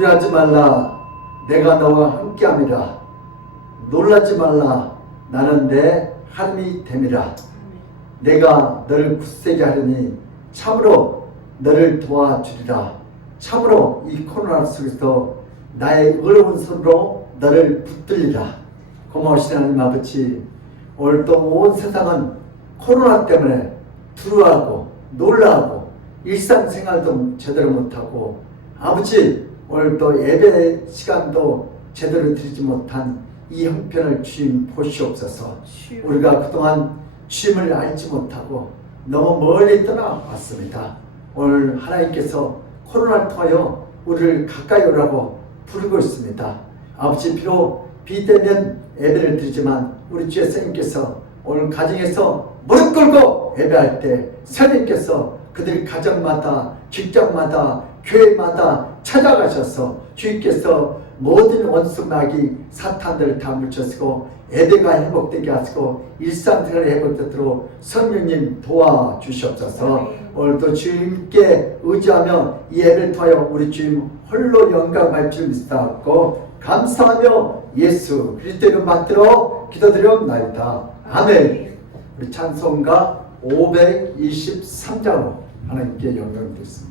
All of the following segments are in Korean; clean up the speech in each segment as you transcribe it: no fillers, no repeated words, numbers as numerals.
두려워하지 말라. 내가 너와 함께함이라. 놀라지 말라. 나는 내 하나님이 됨이라. 내가 너를 굳세게 하려니 참으로 너를 도와주리라. 참으로 이 코로나 속에서 나의 어려운 손으로 너를 붙들리라. 고마우신 하나님 아버지, 오늘 또 온 세상은 코로나 때문에 두려워하고 놀라고 일상생활도 제대로 못하고, 아버지 오늘 또 예배 시간도 제대로 드리지 못한 이 형편을 주님 보시옵소서. 우리가 그동안 주님을 알지 못하고 너무 멀리 떠나왔습니다. 오늘 하나님께서 코로나를 통하여 우리를 가까이 오라고 부르고 있습니다. 아버지, 비록 비대면 예배를 드리지만 우리 주 예수님께서 오늘 가정에서 무릎 꿇고 예배할 때 성령님께서 그들 가정마다 직장마다 교회마다 찾아가셔서 주님께서 모든 원수 마귀 사탄들을 다 물리치시고 예배가 회복되게 하시고 일상생활이 회복되도록 성령님 도와주시옵소서. 오늘도 주님께 의지하며 이 예배를 통하여 우리 주님 홀로 영광 받을 줄 믿사옵고 감사하며 예수 그리스도 이름 받들어 기도드리옵나이다. 아멘. 우리 찬송가 523장으로 하나님께 영광을 드리겠습니다.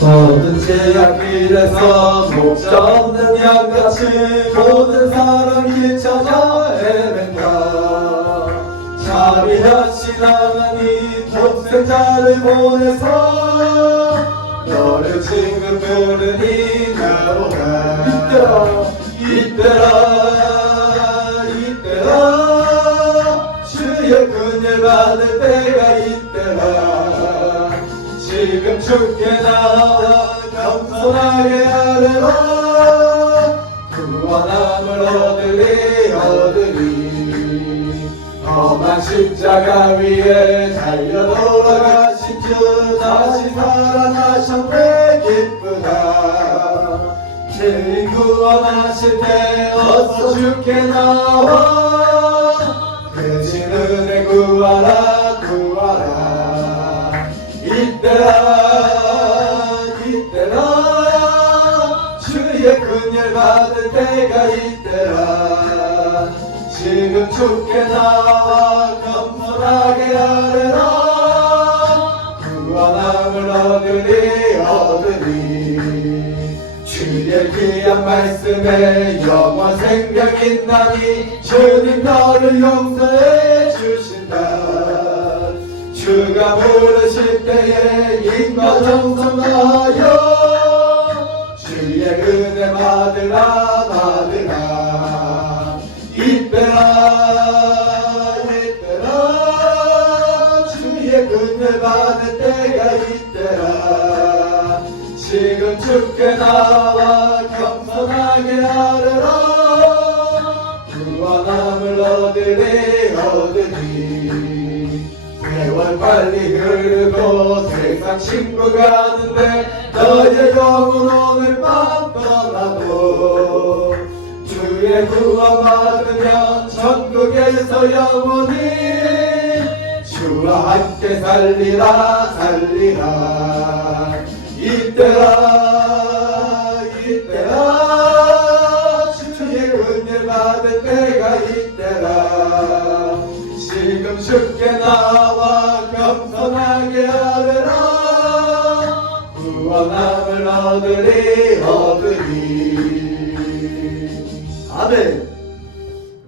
모든 제약길에서 목자 없는 양같이 모든 사람 길 찾아 헤맨다. 자비하신 하나님 독생자를 보내서 너를 지금 부르니 나오라. 이때라 주의 은혜 받을 때가 이때라. 지금 주께 나와 겸손하게 하려라. 구원함을 얻으리. 험한 십자가 위에 달려 돌아가신 주 다시 살아나셨네. 기쁘다. 죄인 구원하실 때 어서 주께 나와. 크신 은혜 구하라. 이때라 주의 긍휼 받을 때가 이때라. 지금 주께 나와 겸손하게 하려라. 구원함을 얻으리. 주의 귀한 말씀에 영원 생명 있나니 주님 너를 용서해 주신다. 주가 부르실 때에 힘과 정성 다하여 주의 은혜 받으라. 이때라 주의 은혜 받을 때가 이때라. 지금 주께 나와 겸손하게 하려라. 구원함을 얻으리. 세월 빨리 흐르고 세상 친구 가는데 너의 영혼 오늘 밤 떠나고 주의 구원 받으면 천국에서 영원히 주와 함께 살리라. 이때라 주의 은혜 받을 때가 이때라. 지금 주께 나와 겸손하게 하려라. 구원함을 얻으리. 아멘.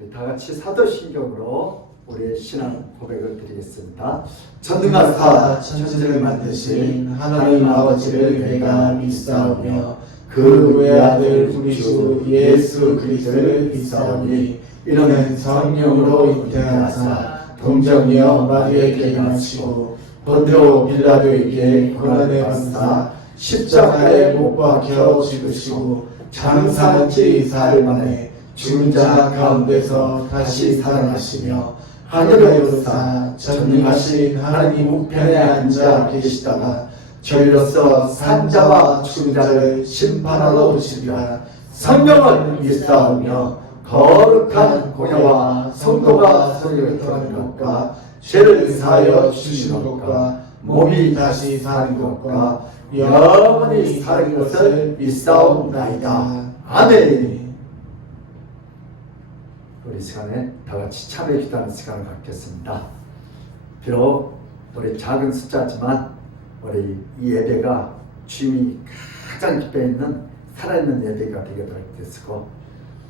우리 다 같이 사도신경으로 우리의 신앙 고백을 드리겠습니다. 전능하사 천지를 만드신 하나님 아버지를 내가 믿사오며 그 외아들 우리 주 예수 그리스도를 믿사오니 이는 성령으로 잉태하사 동정녀 마리아에게 임하시고 본디오 빌라도에게 고난을 받사 십자가에 못 박혀 죽으시고 장사한 지 사흘 만에 죽은 자 가운데서 다시 살아나시며 하늘에 오르사 전능하신 하나님 우편에 앉아 계시다가 저희로서 산자와 죽은 자를 심판하러 오시리라. 성령을 믿사오며 거룩한 공예와 성도가 서로를 통하는 것과 죄를 사하여 주시는 것과 몸이 다시 사는 것과 영원히 사는 것을 믿사옵나이다. 아멘. 우리 시간에 다 같이 참여 기도하는 시간을 갖겠습니다. 비록 우리 작은 숫자지만 우리 이 예배가 주님이 가장 기뻐 있는 살아있는 예배가 되게 됐고,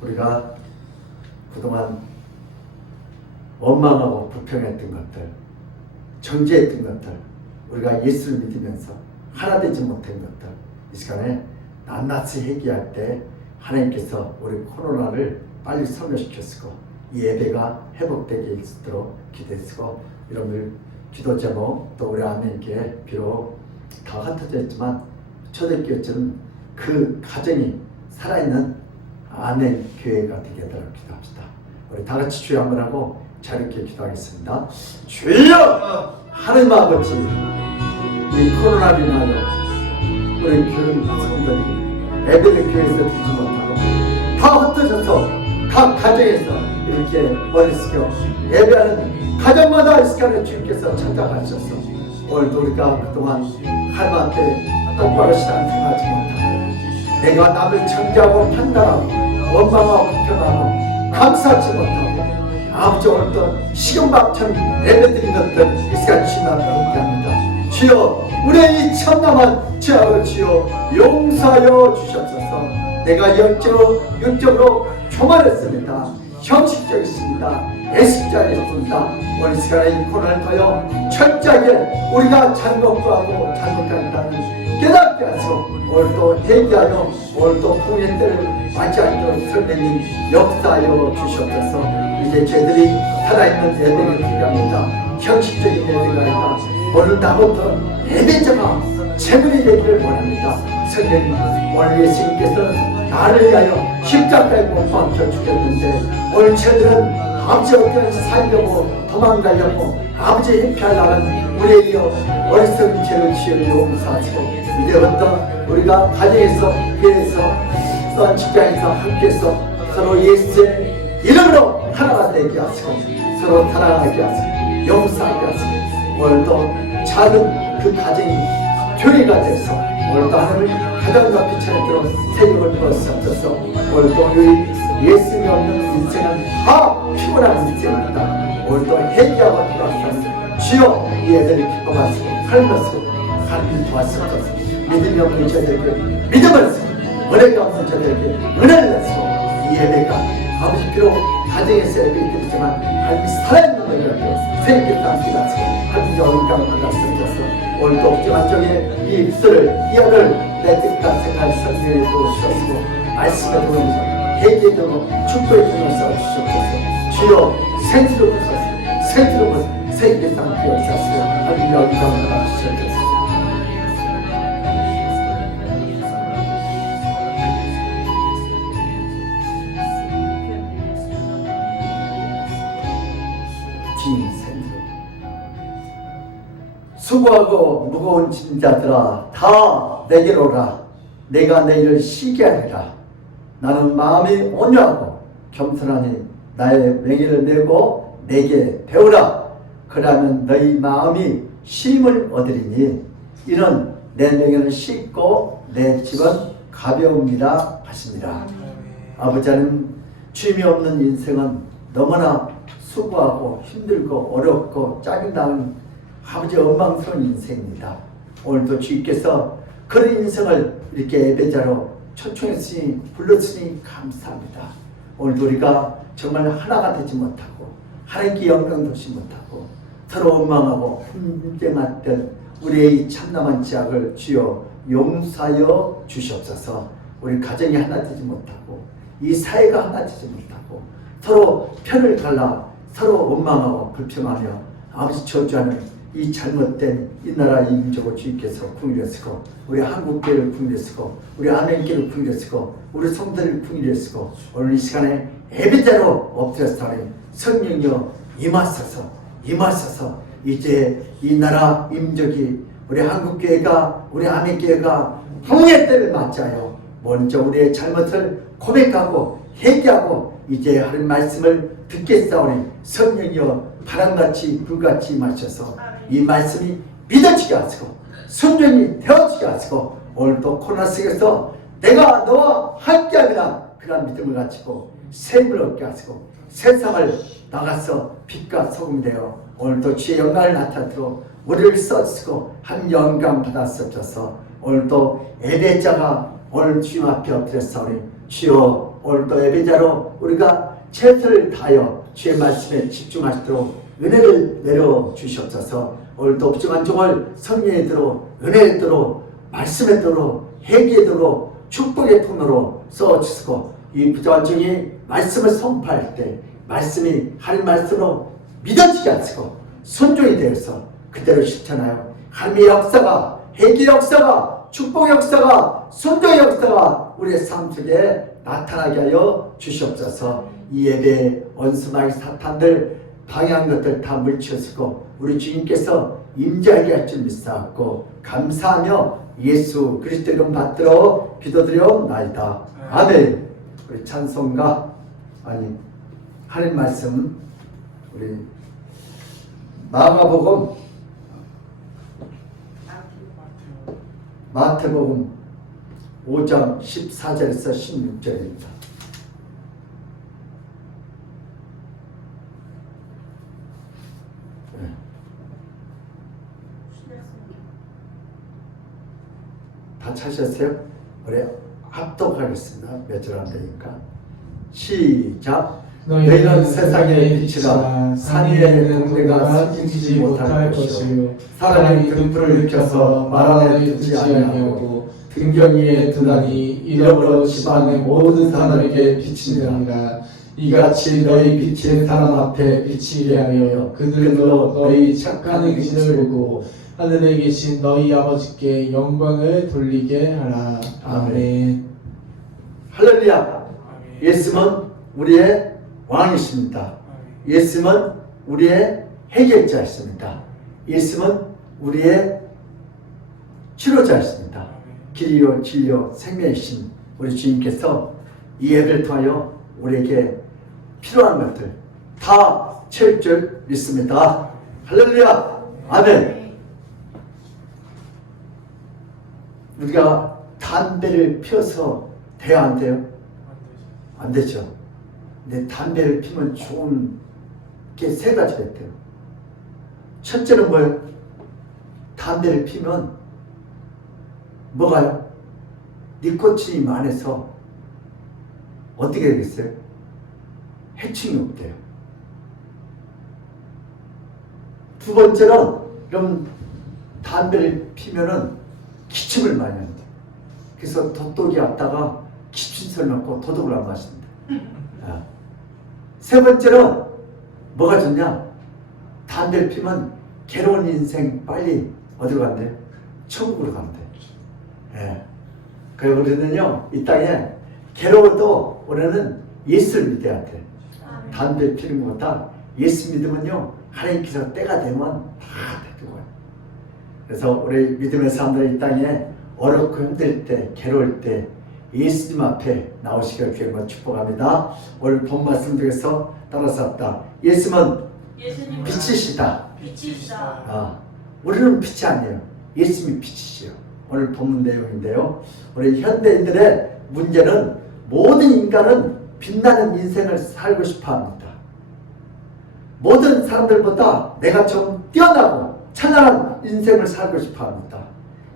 우리가 그동안 원망하고 불평했던 것들, 정죄했던 것들, 우리가 예수를 믿으면서 하나 되지 못한 것들, 이 시간에 낱낱이 회개할 때 하나님께서 우리 코로나를 빨리 소멸시켰고 이 예배가 회복되게 있도록 기도했고, 여러분들 기도 제목 또 우리 아멘교회 비록 다 흩어져 있지만 초대교회처럼 그 가정이 살아있는 아멘 교회가 되도록 기도합시다. 우리 다 같이 주여 한번 하고 자유롭게 기도하겠습니다. 주여 하나님 아버지, 이 코로나로 인하여 우리 교회 성도들이 예배를 교회에서 드리지 못하고 다 흩어져서 각 가정에서 이렇게 머리숙여 예배하는 가정마다 이 시간에 주님께서 찾아가셔서 오늘도 우리가 그동안 하나님한테 똑바로 신앙생활하지 못하고 내가 남을 정죄하고 판단하고 원망하고 불평하고 감사하지 못하고 아버지 오늘도 시금밥처럼 예배드린 것들 이 시간 주님 앞에 합니다. 주여 우리의 이 참남한 죄악을 주여 용서하여 주셨소서. 내가 영적으로 육적으로 교만했습니다. 형식적이었습니다. 애식자였습니다. 오늘 시간에 이 코로나를 통하여 철저하게 우리가 잘못하고 잘못한다는 깨닫게 하시고 오늘도 회개하여 오늘도 공의 때를 맞지 않도록 선생님 역사하여 주셨소서. 이제 저희들이 살아있는 예배를 드립니다. 형식적인 예배가 아니라 오늘 나부터 예배자가 재물이 되기를 원합니다. 선생님 오늘 예수님께서 나를 위하여 십자가에 못 박혀 죽였는데 오늘 저들은 아버지 어떤 살려고 도망가려고 아버지 회피하려는 우리의 어리석은 죄를 지으려 용서하시고 이제 어떤 우리가 가정에서 교회에서 또 직장에서 학교에서 서로 예수의 이름으로 하나가 되게 하시고 서로 사랑하게 하시고 용서하게 하시고 오늘도 작은 그 가정이 교회가 돼서 오늘도 하나님을 가장 높이 차리도록 세력을 부어주셔서 오늘도 우리 예수님이 없는 인생은 다 피곤한 인생입니다. 오늘도 회개하고 돌아서는 주여 이 애들을 기뻐하시고 살면서 하나님 도와주셔서 믿음이 없는 저들에게 믿음을 주시고 은혜가 없는 저들에게 은혜를 주시고 이 예배가 아버지 비록 가정에서 예배를 드리지만 하나님이 살아있는 예배가 생기다 함께 하시고 하나님의 어린감을 받았으면서 오늘도 없지만 저의 이 입술을 이 안을 내 뜻과 생각을 성령에 부어주셨고 말씀에 들어오면서 회개에 들어 축복에 들어서 주셨소서. 주여 생수로 부으소서. 생수로 부으소서. 생기에 담기 없으시고 하나님의 어린감을 받으셨소서. 수고하고 무거운 짐자들아 다 내게로 오라. 내가 너희를 쉬게 하리라. 나는 마음이 온유하고 겸손하니 나의 맹의를 메고 내게 배우라. 그러면 너희 마음이 쉼을 얻으리니 이는 내 맹의를 씻고 내 집은 가벼움이라 하십니다. 아버지 하나님, 주님이 없는 인생은 너무나 수고하고 힘들고 어렵고 짜증나는 아버지 엉망스러운 인생입니다. 오늘도 주님께서 그런 인생을 이렇게 예배자로 초청했으니 불렀으니 감사합니다. 오늘도 우리가 정말 하나가 되지 못하고 하나님께 영광 돌지 못하고 서로 원망하고 분쟁했던 우리의 이 참남한 죄악을 주여 용서하여 주시옵소서. 우리 가정이 하나 되지 못하고 이 사회가 하나 되지 못하고 서로 편을 갈라 서로 원망하고 불평하며 아버지 저주하는 이 잘못된 이 나라 이 민족을 주님께서 궁일했고 우리 한국교회를 궁일했고 우리 아멘교회를 궁일했고 우리 성도를 궁일했고 오늘 이 시간에 예배자로 엎드려서 성령이여 임하소서 이제 이 나라 이 민족이 우리 한국교회가 우리 아멘교회가 풍의 때를 맞이하여 먼저 우리의 잘못을 고백하고 회개하고 이제 하는 말씀을 듣겠사오니 성령이여 바람같이 불같이 마셔서 이 말씀이 믿어지게 하시고 순종이 되어지게 하시고 오늘도 코로나 속에서 내가 너와 함께하리라 그런 믿음을 가지고 샘을 얻게 하시고 세상을 나가서 빛과 소금이 되어 오늘도 주의 영광을 나타내도록 우리를 써주시고 한 영광 받았옵소서. 오늘도 예배자가 오늘 주님 앞에 엎드렸사오니 주여 오늘도 예배자로 우리가 최선을 다하여 주의 말씀에 집중하시도록 은혜를 내려주시옵소서. 오늘도 부정한 종을 성령의 도로 은혜의 도로 말씀의 도로 회개의 도로 축복의 품으로 써주시고 이 부정한 종이 말씀을 선포할 때 말씀이 하나님 말씀으로 믿어지게 하시고 순종이 되어서 그대로 실천하여 하나님의 역사가 회개의 역사가 축복의 역사가 순종의 역사가 우리의 삶 속에 나타나게 하여 주시옵소서. 이 예배에 원수마귀 사탄들 방해한 것들 다 물리치시고 우리 주님께서 임재하게 할 줄 믿사옵고 감사하며 예수 그리스도 이름 받들어 기도드려옵나이다. 아멘. 우리 찬송가 하나님 말씀 우리 마가복음 마태복음 5장 14절에서 16절입니다. 다 찾으셨어요? 우리 합독하겠습니다. 몇 절 안 되니까. 시작. 너희는 세상의 빛이라. 산 위에 있는 동네가 숨기지 못할 것이요 사람이 등불을 일으켜서 말 안에 두지 아니하고 등경 위에 두나니 이러므로 집안의 모든 사람에게 비치느니라. 이같이 너희 빛이 사람 앞에 비치게 하여 그들도 너희 착한 행실을 보고 하늘에 계신 너희 아버지께 영광을 돌리게 하라. 아멘. 할렐루야. 예수는 우리의 왕이십니다. 예수는 우리의 해결자이십니다. 예수는 우리의 치료자이십니다. 길이요 진리요 생명이신 우리 주님께서 이 예배를 통하여 우리에게 필요한 것들 다 채울 줄 믿습니다. 할렐루야. 아멘. 우리가 담배를 피워서 돼야 안 돼요? 안 되죠. 근데 담배를 피우면 좋은 게 세 가지가 있대요. 첫째는 뭐예요? 담배를 피우면 뭐가요? 니코틴이 많아서 어떻게 되겠어요? 해충이 없대요. 두 번째는 그럼 담배를 피면은 기침을 많이 한다. 그래서 덧독이 왔다가 기침소리 났고 도둑을 안 마신다. 세 번째는 뭐가 좋냐? 담배를 피면 괴로운 인생 빨리 어디로 간대요? 천국으로 간대요. 예. 그래서 우리는요 이 땅에 괴로워도 우리는 예수를 믿어야 돼. 담배 피는 것보다 예수 믿으면요 하나님께서 때가 되면 다 되는 거예요. 그래서 우리 믿음의 사람들 이 땅에 어렵고 힘들 때 괴로울 때 예수님 앞에 나오시기를 주님과 축복합니다. 오늘 본 말씀 중에서 따라서 합다. 예수는 빛이시다. 우리는 빛이 아니에요. 예수님이 빛이시요. 오늘 본문 내용인데요. 우리 현대인들의 문제는 모든 인간은 빛나는 인생을 살고 싶어 합니다. 모든 사람들보다 내가 좀 뛰어나고 찬란한 인생을 살고 싶어 합니다.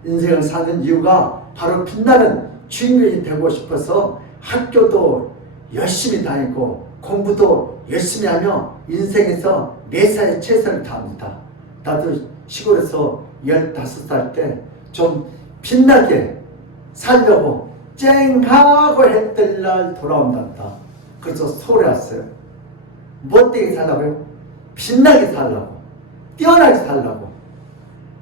인생을 사는 이유가 바로 빛나는 주인공이 되고 싶어서 학교도 열심히 다니고 공부도 열심히 하며 인생에서 매사에 최선을 다합니다. 나도 시골에서 15살 때 좀 빛나게 살려고 쨍하고 했던 날 돌아온단다. 그래서 서울에 왔어요. 못되게 살라고요? 빛나게 살라고, 뛰어나게 살라고.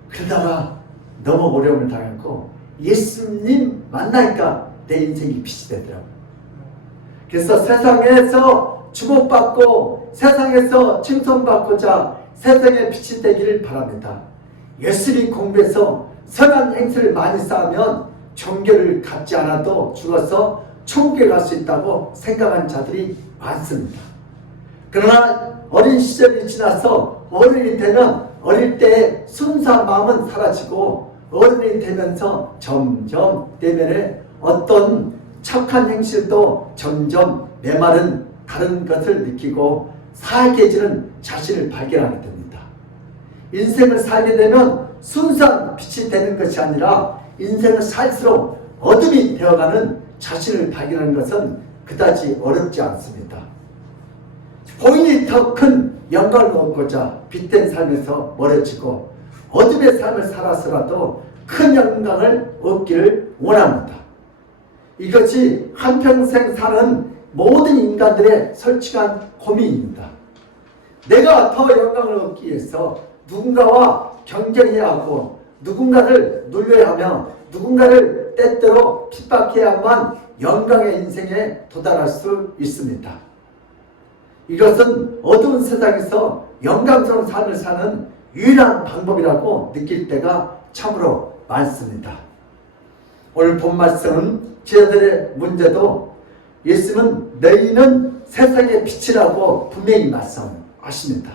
그러다가 너무 어려움을 당했고 예수님 만나니까 내 인생이 빛이 되더라고요. 그래서 세상에서 주목받고 세상에서 칭송받고자 세상에 빛이 되기를 바랍니다. 열심히 공부해서 선한 행실을 많이 쌓으면 종교를 갖지 않아도 죽어서 천국에 갈 수 있다고 생각하는 자들이 많습니다. 그러나 어린 시절이 지나서 어른이 되면 어릴 때의 순수한 마음은 사라지고 어른이 되면서 점점 내면에 어떤 착한 행실도 점점 메마른 다른 것을 느끼고 사악해지는 자신을 발견하게 됩니다. 인생을 살게 되면 순수한 빛이 되는 것이 아니라 인생을 살수록 어둠이 되어가는 자신을 발견하는 것은 그다지 어렵지 않습니다. 본인이 더 큰 영광을 얻고자 빛된 삶에서 멀어지고 어둠의 삶을 살아서라도 큰 영광을 얻기를 원합니다. 이것이 한평생 사는 모든 인간들의 솔직한 고민입니다. 내가 더 영광을 얻기 위해서 누군가와 경쟁해야 하고 누군가를 눌러야 하며 누군가를 때때로 핍박해야만 영광의 인생에 도달할 수 있습니다. 이것은 어두운 세상에서 영광스러운 삶을 사는 유일한 방법이라고 느낄 때가 참으로 많습니다. 오늘 본 말씀은 제자들의 문제도 예수는 너희는 세상의 빛이라고 분명히 말씀하십니다.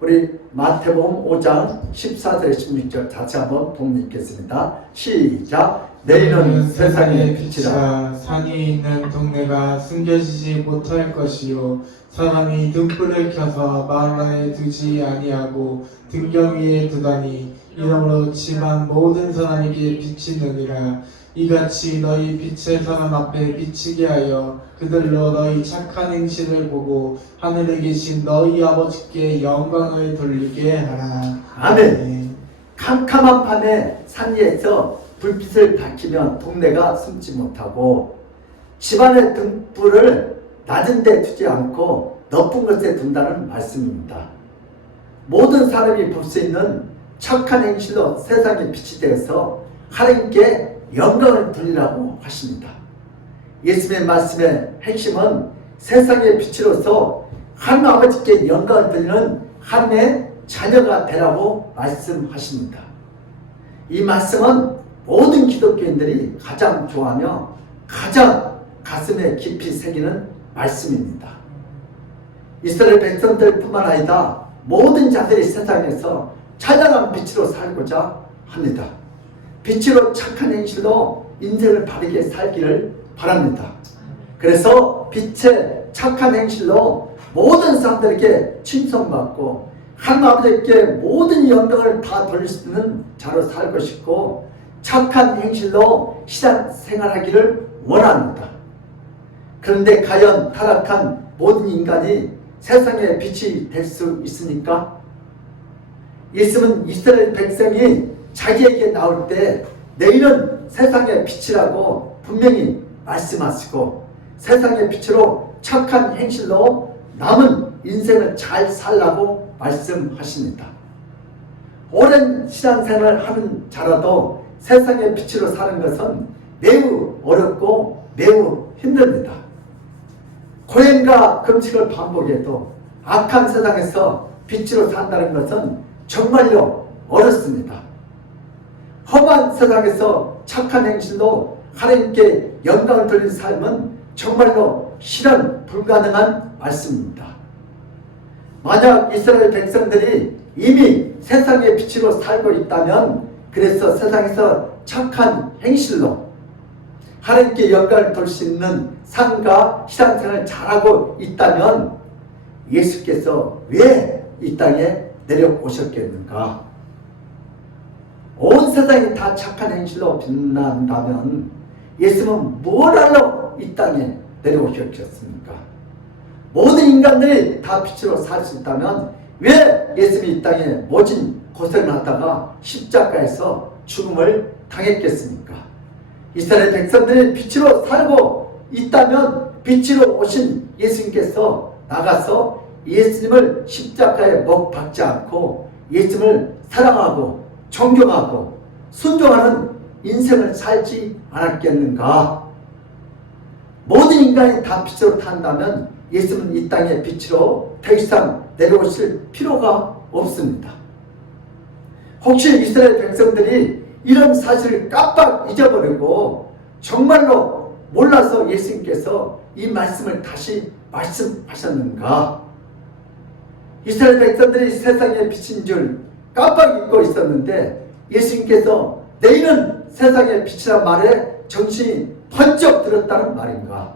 우리 마태복음 5장 14절 16절 같이 한번 봉독하겠습니다. 시작. 너희는 세상의 빛이라. 산이 있는 동네가 숨겨지지 못할 것이요 사람이 등불을 켜서 마루에 두지 아니하고 등경 위에 두다니 이러므로 집안 모든 사람에게 비치느니라. 이같이 너희 빛의 사람 앞에 비치게 하여 그들로 너희 착한 행실을 보고 하늘에 계신 너희 아버지께 영광을 돌리게 하라. 아멘. 캄캄한 밤에 산 위에서 불빛을 밝히면 동네가 숨지 못하고 집안의 등불을 낮은 데 두지 않고 높은 곳에 둔다는 말씀입니다. 모든 사람이 볼 수 있는 착한 행실로 세상의 빛이 되어서 하나님께 영광을 돌리라고 하십니다. 예수님의 말씀의 핵심은 세상의 빛으로서 하나님 아버지께 영광을 돌리는 하나님의 자녀가 되라고 말씀하십니다. 이 말씀은 모든 기독교인들이 가장 좋아하며 가장 가슴에 깊이 새기는 말씀입니다. 이스라엘 백성들 뿐만 아니라 모든 자들이 세상에서 찬양한 빛으로 살고자 합니다. 빛으로 착한 행실로 인생을 바르게 살기를 바랍니다. 그래서 빛의 착한 행실로 모든 사람들에게 칭송받고 하나님 아버지께 모든 영광을 다 돌릴 수 있는 자로 살고 싶고 착한 행실로 신앙생활하기를 원합니다. 그런데 과연 타락한 모든 인간이 세상의 빛이 될 수 있습니까? 예수는 이스라엘 백성이 자기에게 나올 때 너희는 세상의 빛이라고 분명히 말씀하시고 세상의 빛으로 착한 행실로 남은 인생을 잘 살라고 말씀하십니다. 오랜 신앙생활을 하는 자라도 세상의 빛으로 사는 것은 매우 어렵고 매우 힘듭니다. 고행과 금식을 반복해도 악한 세상에서 빛으로 산다는 것은 정말로 어렵습니다. 험한 세상에서 착한 행실로 하나님께 영광을 돌리는 삶은 정말로 실현 불가능한 말씀입니다. 만약 이스라엘 백성들이 이미 세상의 빛으로 살고 있다면 그래서 세상에서 착한 행실로 하나님께 영광을 돌릴 수 있는 삶과 신앙생활을 잘하고 있다면 예수께서 왜 이 땅에 내려오셨겠는가? 온 세상이 다 착한 행실로 빛난다면 예수는 뭘 하러 이 땅에 내려오셨겠습니까? 모든 인간들이 다 빛으로 살 수 있다면 왜 예수님이 이 땅에 모진 고생을 하다가 십자가에서 죽음을 당했겠습니까? 이스라엘 백성들이 빛으로 살고 있다면 빛으로 오신 예수님께서 나가서 예수님을 십자가에 못 박지 않고 예수님을 사랑하고 존경하고 순종하는 인생을 살지 않았겠는가? 모든 인간이 다 빛으로 탄다면 예수는 이 땅의 빛으로 더 이상 내려오실 필요가 없습니다. 혹시 이스라엘 백성들이 이런 사실을 깜빡 잊어버리고 정말로 몰라서 예수님께서 이 말씀을 다시 말씀하셨는가? 이스라엘 백성들이 세상의 빛인 줄 깜빡 잊고 있었는데 예수님께서 내일은 세상의 빛이란 말에 정신이 번쩍 들었다는 말인가?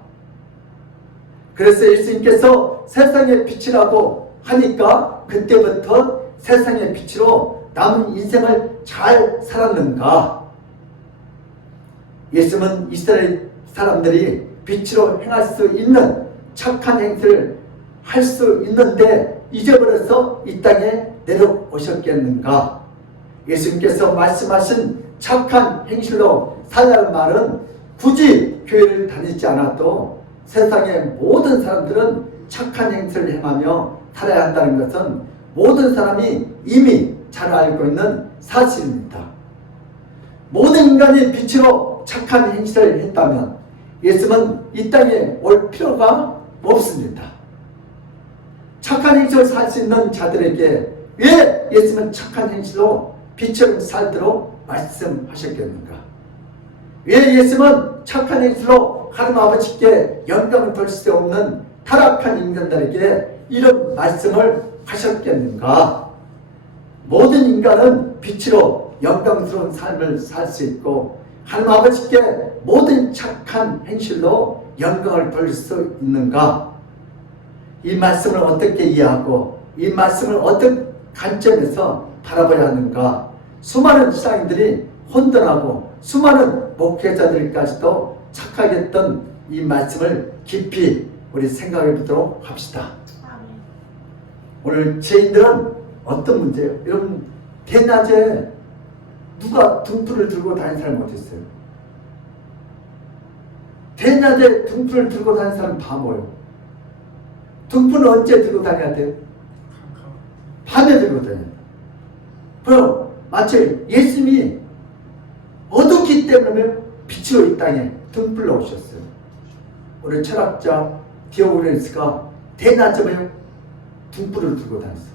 그래서 예수님께서 세상의 빛이라고 하니까 그때부터 세상의 빛으로 남은 인생을 잘 살았는가? 예수님은 이스라엘 사람들이 빛으로 행할 수 있는 착한 행실을 할 수 있는데 잊어버려서 이 땅에 내려오셨겠는가? 예수님께서 말씀하신 착한 행실로 살아야 할 말은 굳이 교회를 다니지 않아도 세상의 모든 사람들은 착한 행실을 행하며 살아야 한다는 것은 모든 사람이 이미 잘 알고 있는 사실입니다. 모든 인간이 빛으로 착한 행실을 했다면 예수님은 이 땅에 올 필요가 없습니다. 착한 행실을 살 수 있는 자들에게 왜 예수님은 착한 행실로 빛처럼 살도록 말씀하셨겠는가? 왜 예수님은 착한 행실로 하나님 아버지께 영광을 돌릴 수 없는 타락한 인간들에게 이런 말씀을 하셨겠는가? 모든 인간은 빛으로 영광스러운 삶을 살 수 있고 하나님 아버지께 모든 착한 행실로 영광을 돌릴 수 있는가? 이 말씀을 어떻게 이해하고 이 말씀을 어떤 관점에서 바라봐야 하는가? 수많은 신앙인들이 혼돈하고 수많은 목회자들까지도 착각했던 이 말씀을 깊이 우리 생각해 보도록 합시다. 오늘 죄인들은 어떤 문제예요? 여러분, 대낮에 누가 등불을 들고 다니는 사람 어디 있어요? 대낮에 등불을 들고 다니는 사람 바보예요. 등불은 언제 들고 다녀야 돼요? 밤에 들고 다녀요. 그럼 마치 예수님이 어둡기 때문에 빛으로 이 땅에 등불로 오셨어요. 우리 철학자 디오그네스가 대낮에 등불을 들고 다녔어요.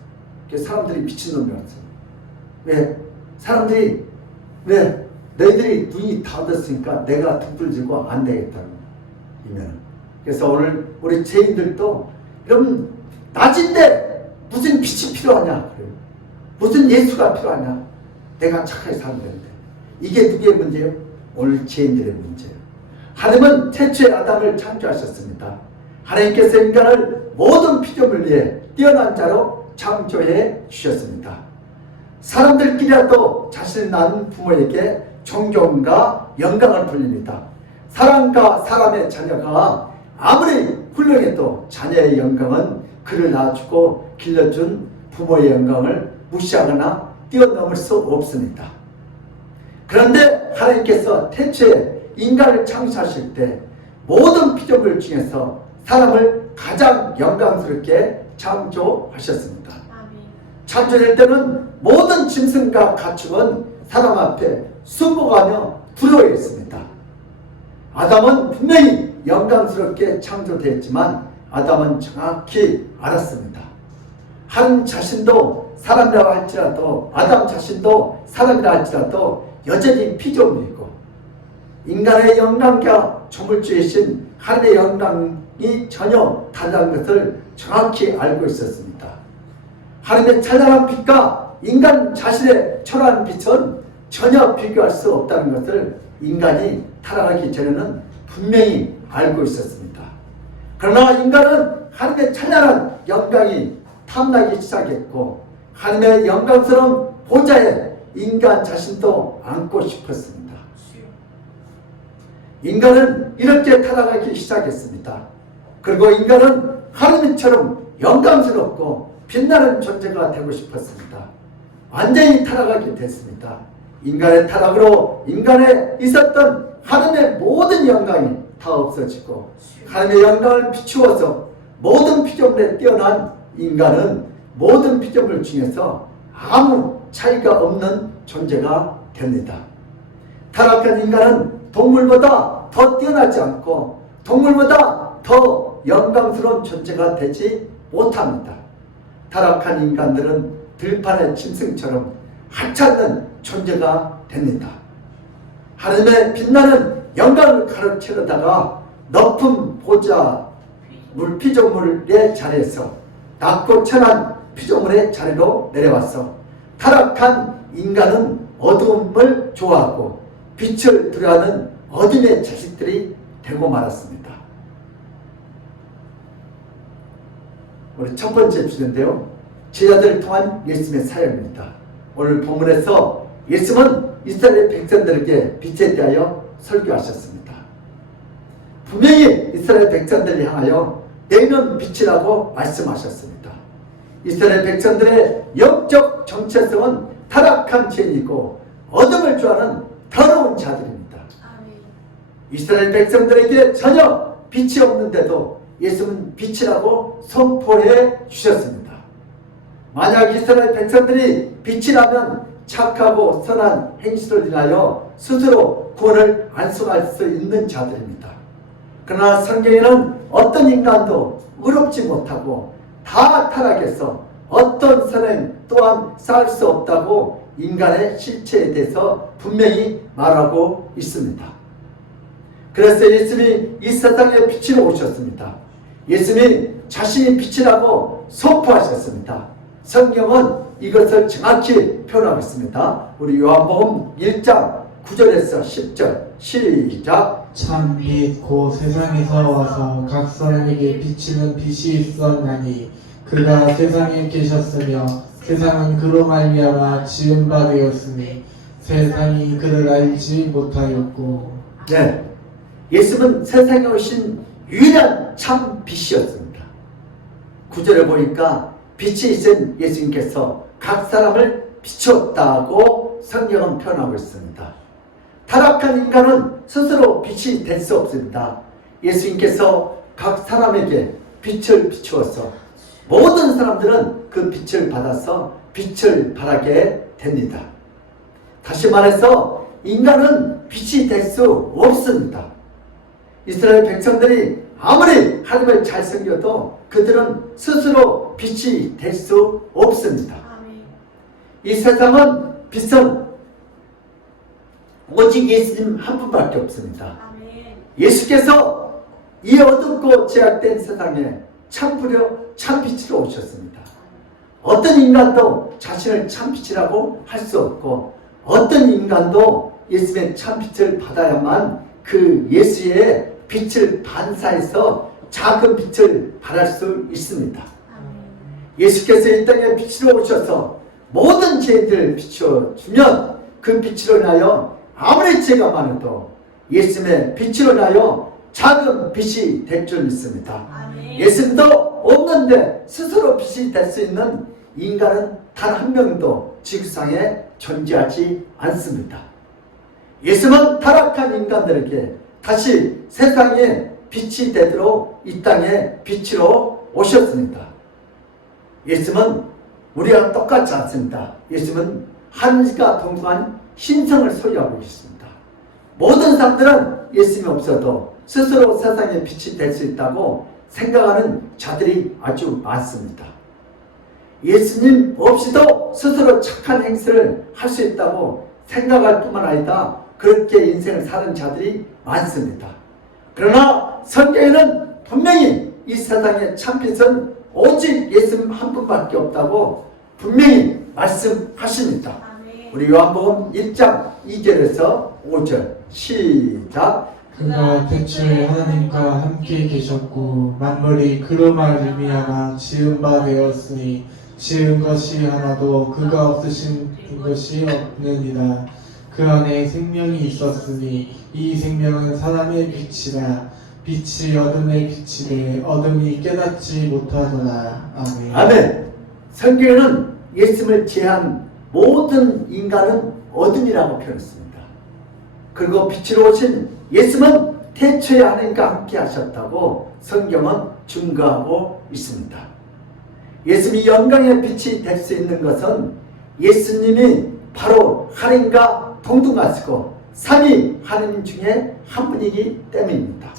그래서 사람들이 미친놈이었어요. 왜? 사람들이 왜? 너희들이 눈이 다 얻었으니까 내가 등불 들고 안 되겠다는 이면. 그래서 오늘 우리 죄인들도 여러분 낮인데 무슨 빛이 필요하냐? 그래요. 무슨 예수가 필요하냐? 내가 착하게 살면 되는데. 이게 누구의 문제예요? 오늘 죄인들의 문제예요. 하나님은 최초의 아담을 창조하셨습니다. 하나님께서 인간을 모든 피조물 위해 뛰어난 자로 창조해 주셨습니다. 사람들끼리라도 자신을 낳은 부모에게 존경과 영광을 돌립니다. 사람과 사람의 자녀가 아무리 훌륭해도 자녀의 영광은 그를 낳아주고 길러준 부모의 영광을 무시하거나 뛰어넘을 수 없습니다. 그런데 하나님께서 태초에 인간을 창조하실 때 모든 피조물 중에서 사람을 가장 영광스럽게 창조하셨습니다. 창조될 때는 모든 짐승과 가축은 사람 앞에 순복하며 두려워했습니다. 아담은 분명히 영광스럽게 창조되었지만 아담은 정확히 알았습니다. 한 자신도 사람이라고 할지라도 아담 자신도 사람이라 할지라도 여전히 피조물이고 인간의 영광과 조물주이신 하나님의 영광이 전혀 다르다는 것을 정확히 알고 있었습니다. 하나님의 찬란한 빛과 인간 자신의 초라한 빛은 전혀 비교할 수 없다는 것을 인간이 타락하기 전에는 분명히 알고 있었습니다. 그러나 인간은 하나님의 찬란한 영광이 탐나기 시작했고 하나님의 영광스러운 보좌에 인간 자신도 앉고 싶었습니다. 인간은 이렇게 타락하기 시작했습니다. 그리고 인간은 하나님처럼 영광스럽고 빛나는 존재가 되고 싶었습니다. 완전히 타락하게 됐습니다. 인간의 타락으로 인간에 있었던 하나님의 모든 영광이 다 없어지고 하나님의 영광을 비추어서 모든 피조물에 뛰어난 인간은 모든 피조물 중에서 아무 차이가 없는 존재가 됩니다. 타락한 인간은 동물보다 더 뛰어나지 않고 동물보다 더 영광스러운 존재가 되지 못합니다. 타락한 인간들은 들판의 짐승처럼 하찮는 존재가 됩니다. 하나님의 빛나는 영광을 가로채려다가 높은 보좌 피조물의 자리에서 낮고 천한 피조물의 자리로 내려왔어. 타락한 인간은 어두움을 좋아하고 빛을 두려워하는 어둠의 자식들이 되고 말았습니다. 우리 첫 번째 주제인데요, 제자들을 통한 예수님의 사역입니다. 오늘 본문에서 예수님은 이스라엘 백성들에게 빛에 대하여 설교하셨습니다. 분명히 이스라엘 백성들을 향하여 너희는 빛이라고 말씀하셨습니다. 이스라엘 백성들의 영적 정체성은 타락한 죄인이고 어둠을 좋아하는 더러운 자들입니다. 이스라엘 백성들에게 전혀 빛이 없는데도 예수님은 빛이라고 선포해 주셨습니다. 만약 이스라엘 백성들이 빛이라면 착하고 선한 행실을 인하여 스스로 구원을 안수할 수 있는 자들입니다. 그러나 성경에는 어떤 인간도 의롭지 못하고 다 타락해서 어떤 선행 또한 쌓을 수 없다고 인간의 실체에 대해서 분명히 말하고 있습니다. 그래서 예수님이 이 세상에 빛으로 오셨습니다. 예수님이 자신이 빛이라고 선포하셨습니다. 성경은 이것을 정확히 표현하고 있습니다. 우리 요한복음 1장 9절에서 10절 시작. 참 빛 곧 세상에서 와서 각 사람에게 비치는 빛이 있었나니 그가 세상에 계셨으며 세상은 그로 말미암아 지은 바 되었으니 세상이 그를 알지 못하였고. 네, 예수는 세상에 오신 유일한 참 빛이었습니다. 9절에 보니까 빛이 있은 예수님께서 각 사람을 비추었다고 성경은 표현하고 있습니다. 타락한 인간은 스스로 빛이 될 수 없습니다. 예수님께서 각 사람에게 빛을 비추어서 모든 사람들은 그 빛을 받아서 빛을 발하게 됩니다. 다시 말해서 인간은 빛이 될 수 없습니다. 이스라엘 백성들이 아무리 하나님을 잘 섬겨도 그들은 스스로 빛이 될 수 없습니다. 이 세상은 빛은 오직 예수님 한 분밖에 없습니다. 예수께서 이 어둡고 제약된 세상에 참빛으로 오셨습니다. 어떤 인간도 자신을 참빛이라고 할 수 없고 어떤 인간도 예수님의 참빛을 받아야만 그 예수의 빛을 반사해서 작은 빛을 발할 수 있습니다. 예수께서 이 땅에 빛으로 오셔서 모든 죄들을 비춰주면 그 빛으로 인하여 아무리 죄가 많아도 예수님의 빛으로 인하여 작은 빛이 될 줄 믿습니다. 예수님도 없는데 스스로 빛이 될 수 있는 인간은 단 한 명도 지구상에 존재하지 않습니다. 예수님은 타락한 인간들에게 다시 세상에 빛이 되도록 이 땅에 빛으로 오셨습니다. 예수님은 우리와 똑같지 않습니다. 예수님은 하늘과 동등한 신성을 소유하고 있습니다. 모든 사람들은 예수님이 없어도 스스로 세상에 빛이 될 수 있다고 생각하는 자들이 아주 많습니다. 예수님 없이도 스스로 착한 행실을 할 수 있다고 생각할 뿐만 아니라 그렇게 인생을 사는 자들이 많습니다. 그러나 성경에는 분명히 이 세상의 참빛은 오직 예수님 한 분밖에 없다고 분명히 말씀하십니다. 우리 요한복음 1장 2절에서 5절 시작. 그가 태초에 하나님과 함께 계셨고 만물이 그로 말미암아 지은 바 되었으니 지은 것이 하나도 그가 없으신 것이 없느니라. 그 안에 생명이 있었으니 이 생명은 사람의 빛이라. 빛이 어둠의 빛이되 어둠이 깨닫지 못하더라. 아멘. 아멘. 성경에는 예수님을 제한 모든 인간은 어둠이라고 표현했습니다. 그리고 빛으로 오신 예수님은 태초에 하나님과 함께 하셨다고 성경은 증거하고 있습니다. 예수님이 영광의 빛이 될 수 있는 것은 예수님이 바로 하나님과 동등하시고 삼위 하나님 중에 한 분이기 때문입니다.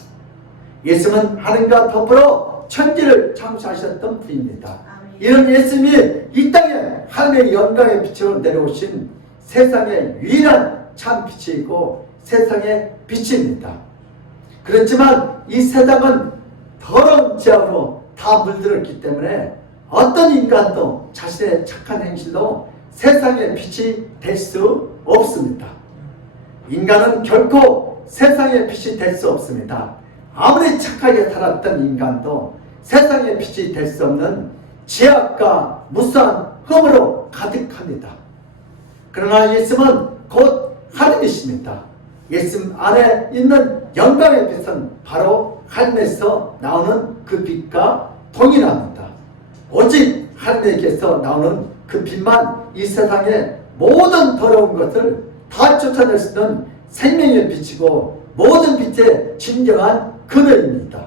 예수님은 하나님과 더불어 천지를 창조하셨던 분입니다. 이런 예수님이 이 땅에 하나님의 영광의 빛으로 내려오신 세상의 유일한 참 빛이고 세상의 빛입니다. 그렇지만 이 세상은 더러운 죄악으로 다 물들었기 때문에 어떤 인간도 자신의 착한 행실로 세상의 빛이 될 수 없습니다. 인간은 결코 세상의 빛이 될 수 없습니다. 아무리 착하게 살았던 인간도 세상의 빛이 될 수 없는 죄악과 무수한 흠으로 가득합니다. 그러나 예수님은 곧 하나님이십니다. 예수님 안에 있는 영광의 빛은 바로 하나님에서 나오는 그 빛과 동일합니다. 오직 하나님께서 나오는 그 빛만 이 세상의 모든 더러운 것을 다 쫓아낼 수 있는 생명의 빛이고 모든 빛의 진정한 그늘입니다.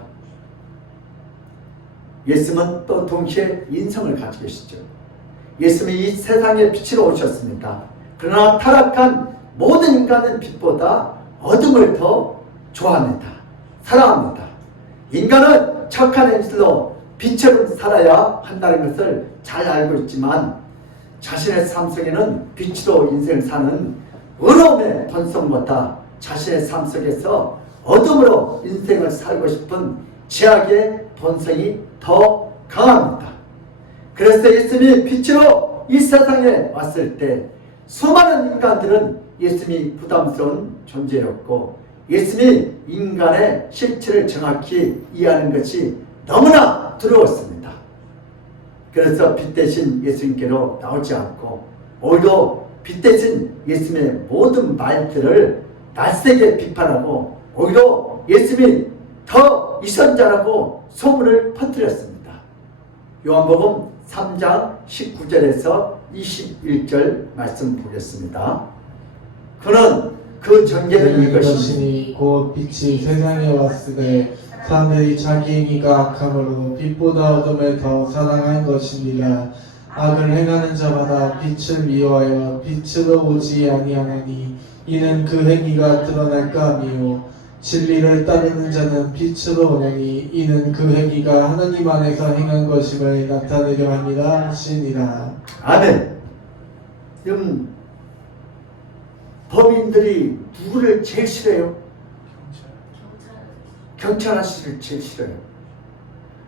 예수님은 또 동시에 인성을 가지고 계시죠. 예수님이 이 세상의 빛으로 오셨습니다. 그러나 타락한 모든 인간은 빛보다 어둠을 더 좋아합니다. 사랑합니다. 인간은 착한 행실로 빛처럼 살아야 한다는 것을 잘 알고 있지만 자신의 삶 속에는 빛으로 인생을 사는 어려움의 본성보다 자신의 삶 속에서 어둠으로 인생을 살고 싶은 죄악의 본성이 더 강합니다. 그래서 예수님이 빛으로 이 세상에 왔을 때 수많은 인간들은 예수님이 부담스러운 존재였고 예수님이 인간의 실체를 정확히 이해하는 것이 너무나 두려웠습니다. 그래서 빛 대신 예수님께로 나오지 않고 오히려 빛 대신 예수님의 모든 말들을 낯세게 비판하고 오히려 예수님이 더 이선자라고 소문을 퍼뜨렸습니다. 요한복음 3장 19절에서 21절 말씀 보겠습니다. 그는 그 전개는 이것이니 곧 빛이 세상에 왔으되 사람들이 자기 행위가 악함으로 빛보다 어둠을 더 사랑한 것이니라. 악을 행하는 자마다 빛을 미워하여 빛으로 오지 아니하나니 이는 그 행위가 드러날까 함이요 진리를 따르는 자는 빛으로 오느니 이는 그 행위가 하나님 안에서 행한 것임을 나타내려 함이라 하시니라. 아멘. 여러분, 법인들이 누구를 제일 싫어해요? 경찰 아저씨를 제일 싫어해요.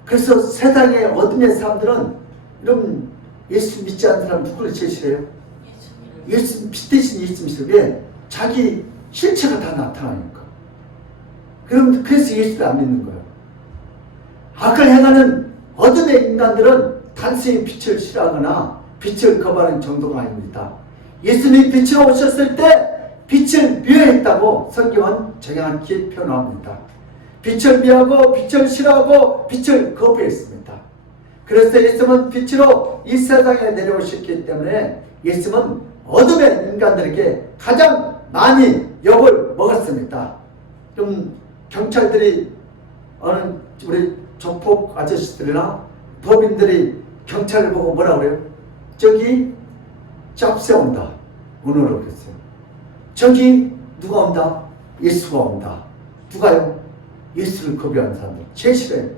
그래서 세상의 어둠의 사람들은 여러분 예수 믿지 않는 사람 누구를 제일 싫어해요? 예수 빛 대신 예수 믿어요. 왜? 자기 실체가 다 나타나니까. 그래서 예수를 안 믿는 거예요. 악을 행하는 어둠의 인간들은 단순히 빛을 싫어하거나 빛을 거부하는 정도가 아닙니다. 예수님이 빛으로 오셨을 때 빛을 미워했다고 성경은 정확히 표현합니다. 빛을 미워하고 빛을 싫어하고 빛을 거부했습니다. 그래서 예수님은 빛으로 이 세상에 내려오셨기 때문에 예수님은 어둠의 인간들에게 가장 많이 욕을 먹었습니다. 좀 경찰들이 우리 조폭 아저씨들이나 법인들이 경찰을 보고 뭐라고 그래요? 저기 짭새 온다. 오늘로 그랬어요. 저기 누가 온다? 예수가 온다. 누가요? 예수를 거부하는 사람들 제일 싫어요.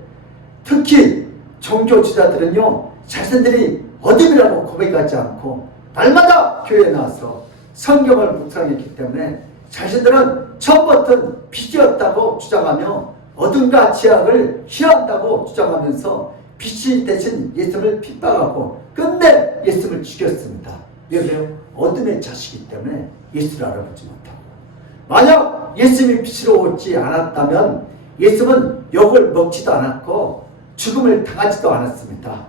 특히 종교 지도자들은요 자신들이 어둠이라고 고백하지 않고 날마다 교회에 나와서 성경을 묵상했기 때문에 자신들은 처음부터 빛이었다고 주장하며 어둠과 죄악을 싫어한다고 주장하면서 빛이 대신 예수님을 핍박하고 끝내 예수님을 죽였습니다. 왜 그래요? 어둠의 자식이기 때문에 예수를 알아보지 못하고 만약 예수님이 빛으로 오지 않았다면 예수님은 욕을 먹지도 않았고 죽음을 당하지도 않았습니다.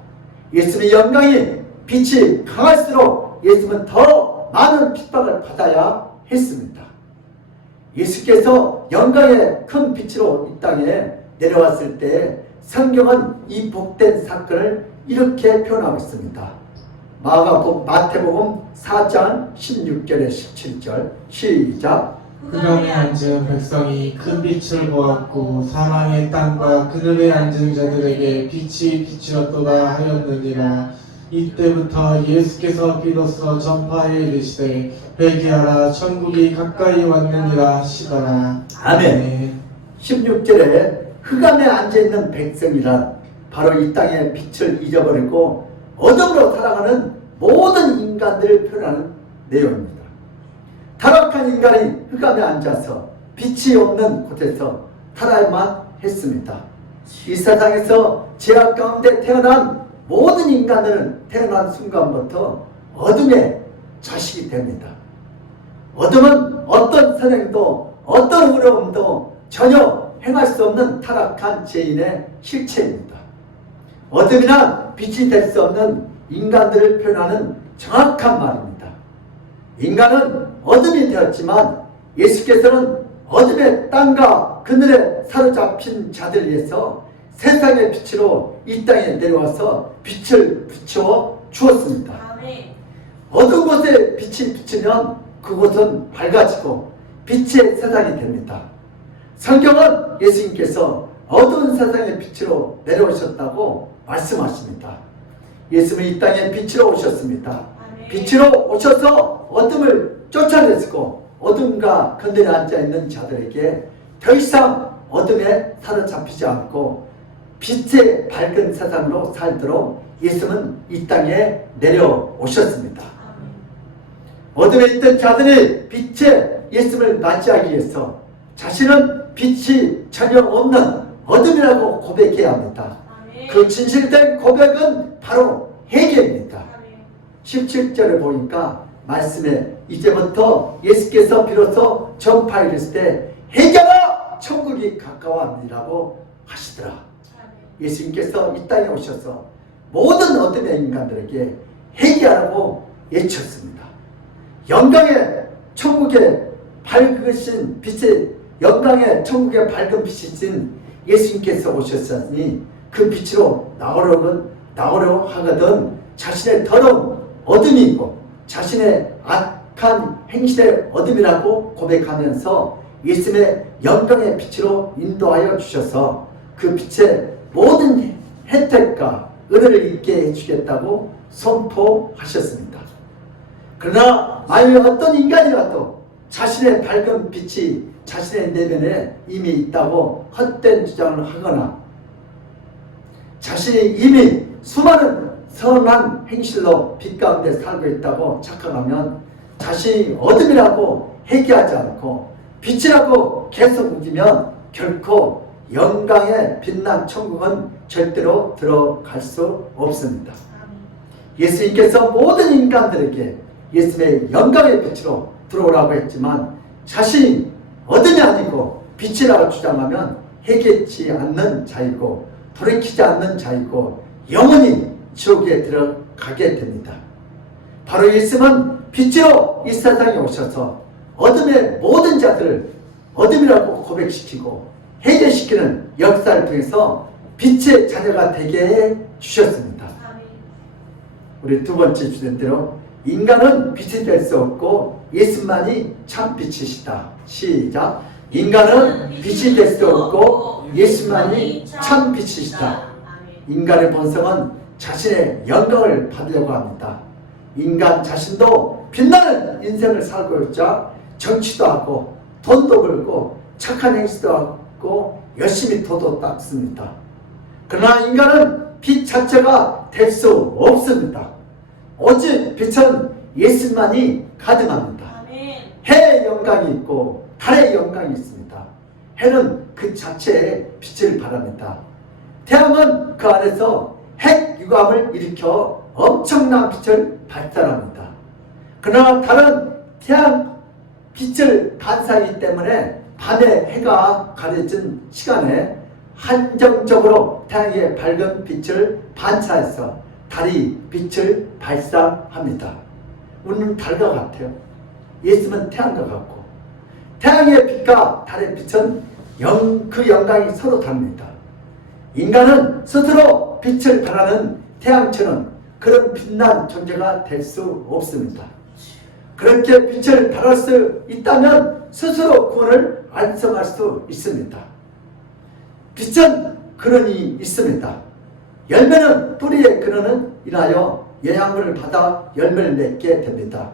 예수님의 영광이 빛이 강할수록 예수님은 더 많은 핍박을 받아야 했습니다. 예수께서 영광의 큰 빛으로 이 땅에 내려왔을 때 성경은 이 복된 사건을 이렇게 표현하고 있습니다. 마태복음 4장 16절에 17절 시작. 흑암에 앉은 백성이 큰 빛을 보았고 사망의 땅과 그늘에 앉은 자들에게 빛이 비추었도다 하였느니라. 이때부터 예수께서 비로소 전파에 이르시되 회개하라 천국이 가까이 왔느니라 하시더라. 아멘. 16절에 흑암에 앉아있는 백성이란 바로 이 땅의 빛을 잊어버리고 어둠으로 살아가는 모든 인간들을 표현하는 내용입니다. 타락한 인간이 흑암에 앉아서 빛이 없는 곳에서 살아야만 했습니다. 이 세상에서 죄악 가운데 태어난 모든 인간들은 태어난 순간부터 어둠의 자식이 됩니다. 어둠은 어떤 선행도 어떤 어려움도 전혀 행할 수 없는 타락한 죄인의 실체입니다. 어둠이란 빛이 될 수 없는 인간들을 표현하는 정확한 말입니다. 인간은 어둠이 되었지만 예수께서는 어둠의 땅과 그늘에 사로잡힌 자들을 위해서 세상의 빛으로 이 땅에 내려와서 빛을 비추어 주었습니다. 어두운 곳에 빛이 비치면 그곳은 밝아지고 빛의 세상이 됩니다. 성경은 예수님께서 어두운 세상의 빛으로 내려오셨다고 말씀하십니다. 예수님은 이 땅에 빛으로 오셨습니다. 빛으로 오셔서 어둠을 쫓아내시고 어둠과 건드려 앉아있는 자들에게 더 이상 어둠에 사로잡히지 않고 빛의 밝은 세상으로 살도록 예수님은 이 땅에 내려오셨습니다. 어둠에 있던 자들이 빛의 예수님을 맞이하기 위해서 자신은 빛이 전혀 없는 어둠이라고 고백해야 합니다. 그 진실된 고백은 바로 회개입니다. 17절을 보니까 말씀에 이제부터 예수께서 비로소 전파이랬을 때 회개하라 천국이 가까웠니라고 하시더라. 예수님께서 이 땅에 오셔서 모든 어둠의 인간들에게 회개하라고 외쳤습니다. 영광의 천국의 밝으신 빛의 영광의 천국의 밝은 빛이신 예수님께서 오셨으니 그 빛으로 나오려 하거든 자신의 더러운 어둠이 있고 자신의 악한 행실의 어둠이라고 고백하면서 예수님의 영광의 빛으로 인도하여 주셔서 그 빛의 모든 혜택과 은혜를 있게 해주겠다고 선포하셨습니다. 그러나 만일 어떤 인간이라도 자신의 밝은 빛이 자신의 내면에 이미 있다고 헛된 주장을 하거나 자신이 이미 수많은 선한 행실로 빛 가운데 살고 있다고 착각하면 자신이 어둠이라고 회개하지 않고 빛이라고 계속 우기면 결코 영광의 빛난 천국은 절대로 들어갈 수 없습니다. 예수님께서 모든 인간들에게 예수님의 영광의 빛으로 들어오라고 했지만 자신이 어둠이 아니고 빛이라고 주장하면 회개치 않는 자이고 돌이키지 않는 자이고 영원히 지옥에 들어가게 됩니다. 바로 예수님은 빛으로 이 세상에 오셔서 어둠의 모든 자들을 어둠이라고 고백시키고 회개시키는 역사를 통해서 빛의 자녀가 되게 해 주셨습니다. 우리 두 번째 주제대로 인간은 빛이 될 수 없고 예수만이 참 빛이시다. 시작. 인간은 빛이 될 수 없고 예수만이 참 빛이시다. 인간의 본성은 자신의 영광을 받으려고 합니다. 인간 자신도 빛나는 인생을 살고 있자 정치도 하고 돈도 벌고 착한 행실도 하고 열심히 도도 닦습니다. 그러나 인간은 빛 자체가 될 수 없습니다. 오직 빛은 예수만이 가능합니다. 해의 영광이 있고 달의 영광이 있습니다. 해는 그 자체의 빛을 발합니다. 태양은 그 안에서 핵 유감을 일으켜 엄청난 빛을 발산합니다. 그러나 달은 태양 빛을 반사하기 때문에 밤에 해가 가려진 시간에 한정적으로 태양의 밝은 빛을 반사해서 달이 빛을 발산합니다. 우리는 달과 같아요. 예수님은 태양과 같고 태양의 빛과 달의 빛은 그 영광이 서로 다릅니다. 인간은 스스로 빛을 발하는 태양처럼 그런 빛난 존재가 될 수 없습니다. 그렇게 빛을 발할 수 있다면 스스로 구원을 완성할 수 있습니다. 빛은 근원이 있습니다. 열매는 뿌리의 근원은 인하여 영향을 받아 열매를 맺게 됩니다.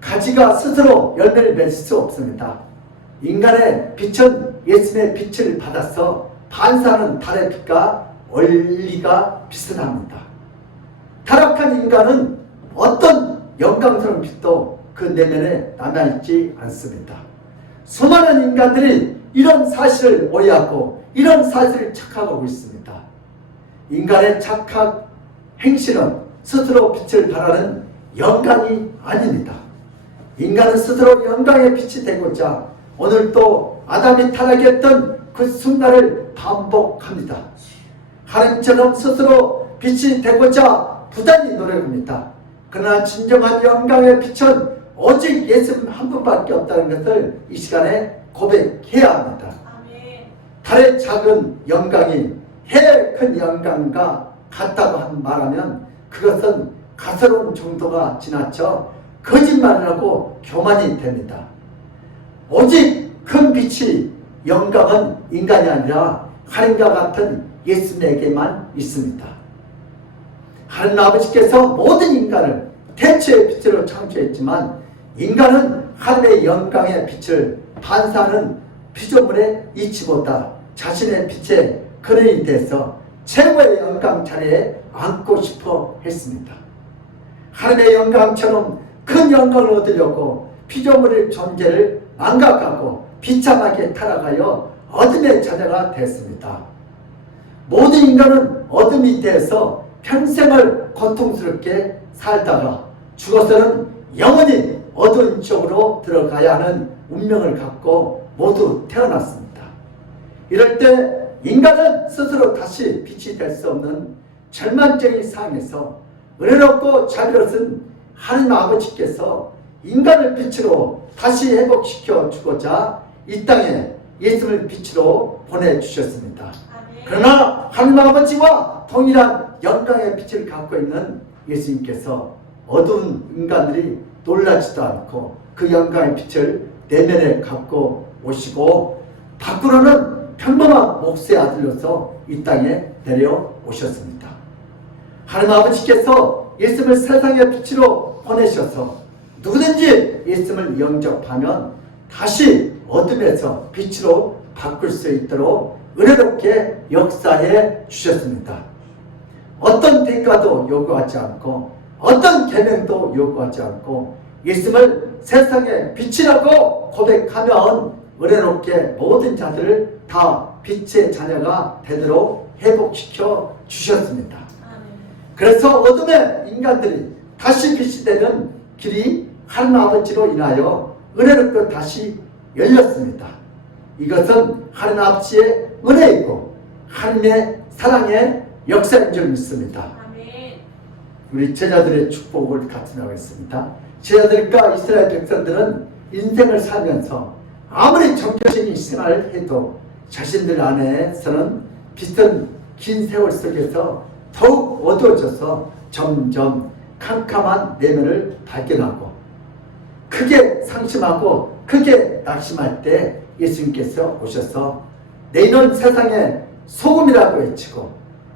가지가 스스로 열매를 맺을 수 없습니다. 인간의 빛은 예수님의 빛을 받아서 반사하는 달의 빛과 원리가 비슷합니다. 타락한 인간은 어떤 영광스러운 빛도 그 내면에 남아있지 않습니다. 수많은 인간들이 이런 사실을 오해하고 이런 사실을 착각하고 있습니다. 인간의 착각 행실은 스스로 빛을 발하는 영광이 아닙니다. 인간은 스스로 영광의 빛이 되고자 오늘도 아담이 타락했던 그 순간을 반복합니다. 하나님처럼 스스로 빛이 되고자 부단히 노력합니다. 그러나 진정한 영광의 빛은 오직 예수님 한 분밖에 없다는 것을 이 시간에 고백해야 합니다. 달의 작은 영광이 해의 큰 영광과 같다고 말하면 그것은 가소로운 정도가 지나쳐 거짓말을 하고 교만이 됩니다. 오직 큰 빛이 영광은 인간이 아니라 하나님과 같은 예수님에게만 있습니다. 하나님 아버지께서 모든 인간을 태초의 빛으로 창조했지만 인간은 하나님의 영광의 빛을 반사하는 피조물의 이치보다 자신의 빛의 근원이 돼서 최고의 영광 자리에 앉고 싶어 했습니다. 하나님의 영광처럼 큰 영광을 얻으려고 피조물의 존재를 망각하고 비참하게 타락하여 어둠의 자녀가 됐습니다. 모든 인간은 어둠이 돼서 평생을 고통스럽게 살다가 죽어서는 영원히 어두운 쪽으로 들어가야 하는 운명을 갖고 모두 태어났습니다. 이럴 때 인간은 스스로 다시 빛이 될 수 없는 절망적인 상황에서 은혜롭고 자비로우신 하나님 아버지께서 인간을 빛으로 다시 회복시켜 주고자 이 땅에 예수를 빛으로 보내주셨습니다. 그러나 하나님 아버지와 동일한 영광의 빛을 갖고 있는 예수님께서 어두운 인간들이 놀라지도 않고 그 영광의 빛을 내면에 갖고 오시고 밖으로는 평범한 목수의 아들로서 이 땅에 내려오셨습니다. 하나님 아버지께서 예수님을 세상의 빛으로 보내셔서 누구든지 예수님을 영접하면 다시 어둠에서 빛으로 바꿀 수 있도록 은혜롭게 역사해 주셨습니다. 어떤 대가도 요구하지 않고 어떤 계명도 요구하지 않고 예수님을 세상의 빛이라고 고백하면 은혜롭게 모든 자들을 다 빛의 자녀가 되도록 회복시켜 주셨습니다. 그래서 어둠의 인간들이 다시 빛이 되는 길이 하나님 아버지로 인하여 은혜롭게 다시 열렸습니다. 이것은 하나님 아버지의 은혜이고 하나님의 사랑의 역사인 줄 믿습니다. 우리 제자들의 축복을 같이 나가겠습니다. 제자들과 이스라엘 백성들은 인생을 살면서 아무리 정교적인 생활을 해도 자신들 안에서는 빛은 긴 세월 속에서 더욱 어두워져서 점점 캄캄한 내면을 발견하고 크게 상심하고 크게 낙심할 때 예수님께서 오셔서 너희는 세상의 소금이라고 외치고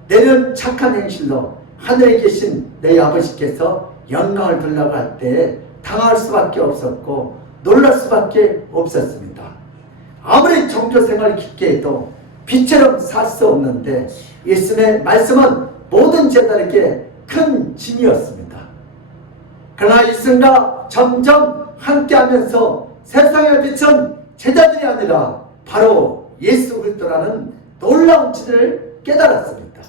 너희는 착한 행실로 하늘에 계신 너희 아버지께서 영광을 돌라고 할 때 당할 수밖에 없었고 놀랄 수밖에 없었습니다. 아무리 종교생활을 깊게 해도 빛처럼 살 수 없는데 예수님의 말씀은 모든 제자들에게 큰 짐이었습니다. 그러나 예수님과 점점 함께하면서 세상의 빛은 제자들이 아니라 바로 예수 그리스도라는 놀라운 진리를 깨달았습니다.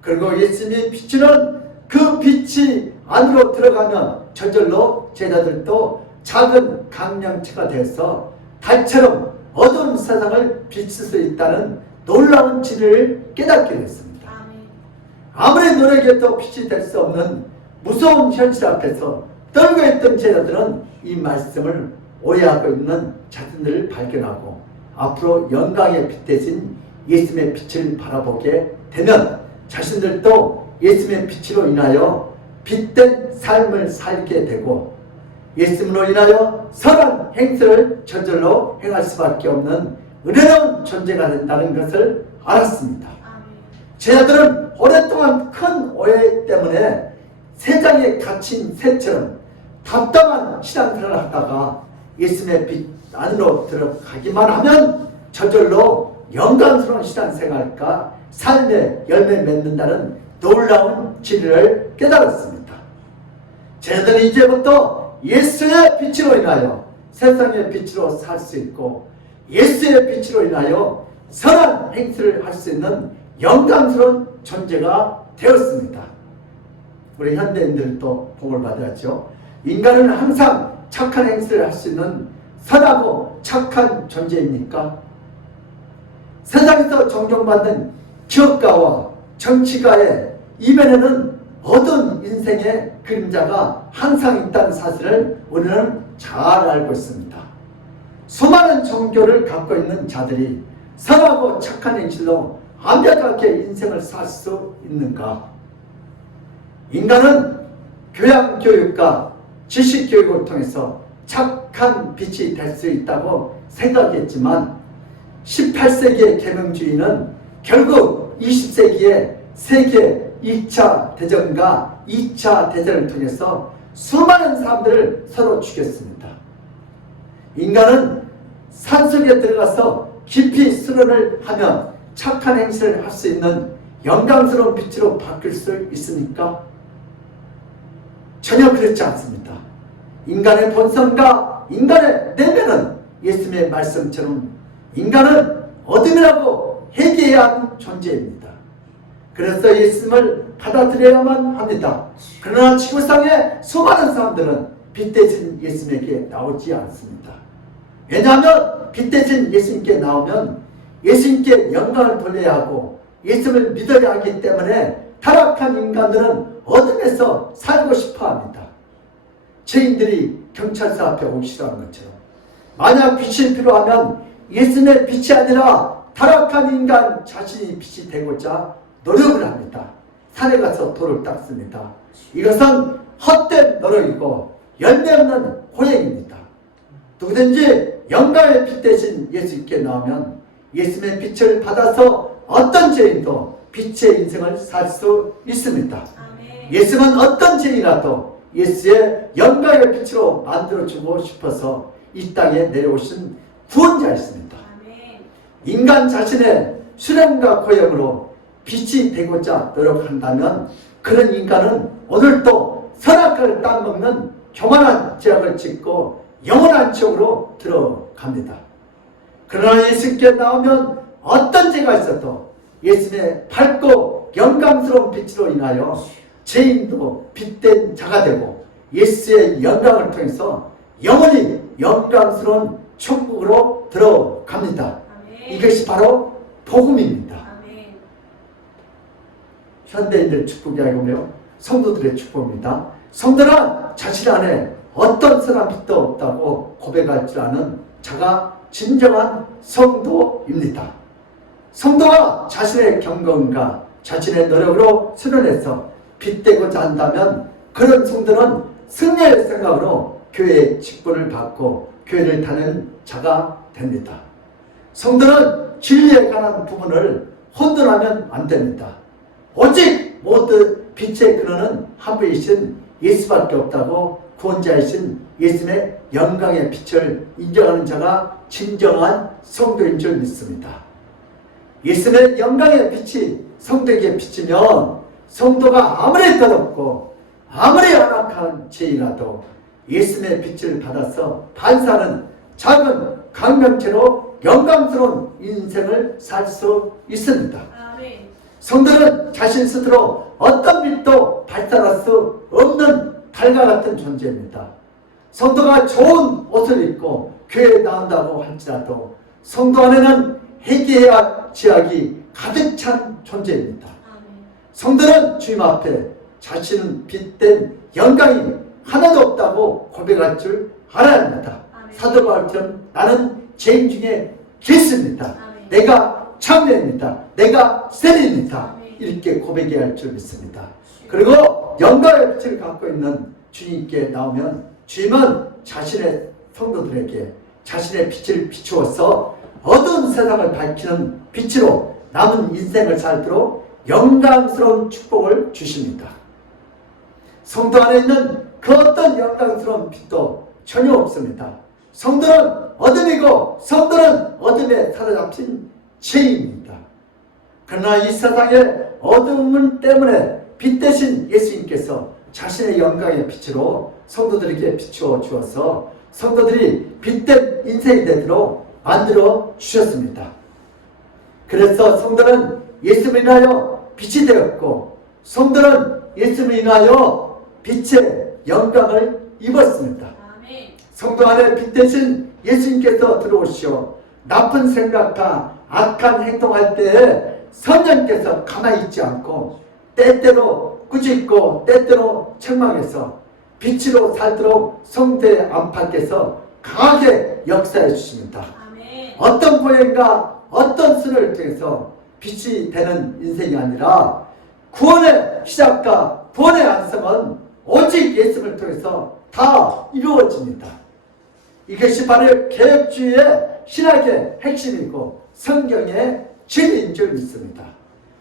그리고 예수님이 비추는 그 빛이 안으로 들어가면 저절로 제자들도 작은 강령체가 돼서 달처럼 어두운 세상을 비칠 수 있다는 놀라운 진리를 깨닫게 됐습니다. 아무리 노력해도 빛이 될 수 없는 무서운 현실 앞에서 떨고 있던 제자들은 이 말씀을 오해하고 있는 자신들을 발견하고 앞으로 영광의 빛 대신 예수님의 빛을 바라보게 되면 자신들도 예수님의 빛으로 인하여 빛된 삶을 살게 되고 예수님으로 인하여 선한 행세를 저절로 행할 수밖에 없는 은혜로운 존재가 된다는 것을 알았습니다. 제자들은 오랫동안 큰 오해 때문에 세상에 갇힌 새처럼 답답한 신앙생활을 하다가 예수님의 빛 안으로 들어가기만 하면 저절로 영광스러운 신앙생활과 삶의 열매를 맺는다는 놀라운 진리를 깨달았습니다. 제자들은 이제부터 예수의 빛으로 인하여 세상의 빛으로 살 수 있고 예수의 빛으로 인하여 선한 행실을 할 수 있는 영광스러운 존재가 되었습니다. 우리 현대인들도 복을 받았죠. 인간은 항상 착한 행실을 할 수 있는 선하고 착한 존재입니까? 세상에서 존경받는 기업가와 정치가의 이면에는 어두운 인생의 그림자가 항상 있다는 사실을 우리는 잘 알고 있습니다. 수많은 종교를 갖고 있는 자들이 선하고 착한 행실로 완벽하게 인생을 살 수 있는가? 인간은 교양교육과 지식교육을 통해서 착한 빛이 될 수 있다고 생각했지만 18세기의 계명주의는 결국 20세기의 세계 1차 대전과 2차 대전을 통해서 수많은 사람들을 서로 죽였습니다. 인간은 산속에 들어가서 깊이 수련을 하면 착한 행실을 할 수 있는 영광스러운 빛으로 바뀔 수 있습니까? 전혀 그렇지 않습니다. 인간의 본성과 인간의 내면은 예수님의 말씀처럼 인간은 어둠이라고 회개해야 하는 존재입니다. 그래서 예수님을 받아들여야만 합니다. 그러나 지구상의 수많은 사람들은 빛 대신 예수님에게 나오지 않습니다. 왜냐하면 빛 대신 예수님께 나오면 예수님께 영광을 돌려야 하고 예수님을 믿어야 하기 때문에 타락한 인간들은 어둠에서 살고 싶어 합니다. 죄인들이 경찰서 앞에 오기 싫어하는 것처럼 만약 빛이 필요하면 예수님의 빛이 아니라 타락한 인간 자신이 빛이 되고자 노력을 합니다. 산에 가서 돌을 닦습니다. 이것은 헛된 노력이고 열매 없는 호행입니다. 누구든지 영광의 빛 대신 예수님께 나오면 예수님의 빛을 받아서 어떤 죄인도 빛의 인생을 살 수 있습니다. 아멘. 예수님은 어떤 죄인이라도 예수의 영광의 빛으로 만들어주고 싶어서 이 땅에 내려오신 구원자였습니다. 아멘. 인간 자신의 수련과 고역으로 빛이 되고자 노력한다면 그런 인간은 오늘도 선악을 따먹는 교만한 죄악을 짓고 영원한 지옥으로 들어갑니다. 그러나 예수님께 나오면 어떤 죄가 있어도 예수님의 밝고 영광스러운 빛으로 인하여 죄인도 빛된 자가 되고 예수의 영광을 통해서 영원히 영광스러운 천국으로 들어갑니다. 아멘. 이것이 바로 복음입니다. 아멘. 현대인들 축복이 아니고요, 성도들의 축복입니다. 성도는 자신 안에 어떤 선한 빛도 없다고 고백할 줄 아는 자가 진정한 성도입니다. 성도가 자신의 경건과 자신의 노력으로 수련해서 빛되고자 한다면 그런 성도는 승리의 생각으로 교회의 직분을 받고 교회를 타는 자가 됩니다. 성도는 진리에 관한 부분을 혼돈하면 안 됩니다. 오직 모든 빛의 근원은 한 분이신 예수밖에 없다고 구원자이신 예수님의 영광의 빛을 인정하는 자가 진정한 성도인 줄 믿습니다. 예수님의 영광의 빛이 성도에게 비치면 성도가 아무리 더럽고 아무리 연약한 죄인이라도 예수님의 빛을 받아서 반사하는 작은 강명체로 영광스러운 인생을 살 수 있습니다. 아멘. 성도는 자신 스스로 어떤 빛도 발산할 수 없는 달과 같은 존재입니다. 성도가 좋은 옷을 입고 교회에 나온다고 할지라도 성도 안에는 회개와 죄악이 가득 찬 존재입니다. 아멘. 성도는 주님 앞에 자신은 빛된 영광이 하나도 없다고 고백할 줄 알아야 합니다. 아멘. 사도 바울처럼 나는 죄인 중에 길습니다. 아멘. 내가 참회입니다. 내가 세리입니다. 아멘. 이렇게 고백해야 할 줄 믿습니다. 그리고 영광의 빛을 갖고 있는 주님께 나오면 주님은 자신의 성도들에게 자신의 빛을 비추어서 어두운 세상을 밝히는 빛으로 남은 인생을 살도록 영광스러운 축복을 주십니다. 성도 안에 있는 그 어떤 영광스러운 빛도 전혀 없습니다. 성도는 어둠이고 성도는 어둠에 사로잡힌 죄인입니다. 그러나 이 세상의 어두움 때문에 빛 대신 예수님께서 자신의 영광의 빛으로 성도들에게 비추어 주어서 성도들이 빛된 인생이 되도록 만들어 주셨습니다. 그래서 성도는 예수를 인하여 빛이 되었고 성도는 예수를 인하여 빛의 영광을 입었습니다. 성도 안에 빛 대신 예수님께서 들어오시어 나쁜 생각과 악한 행동할 때에 성령께서 가만히 있지 않고 때때로 꾸짖고 때때로 책망해서 빛으로 살도록 성도의 안팎에서 강하게 역사해 주십니다. 어떤 보행과 어떤 순을 통해서 빛이 되는 인생이 아니라 구원의 시작과 구원의 완성은 오직 예수를 통해서 다 이루어집니다. 이것이 바로 개혁주의의 신학의 핵심이고 성경의 진리인 줄 믿습니다.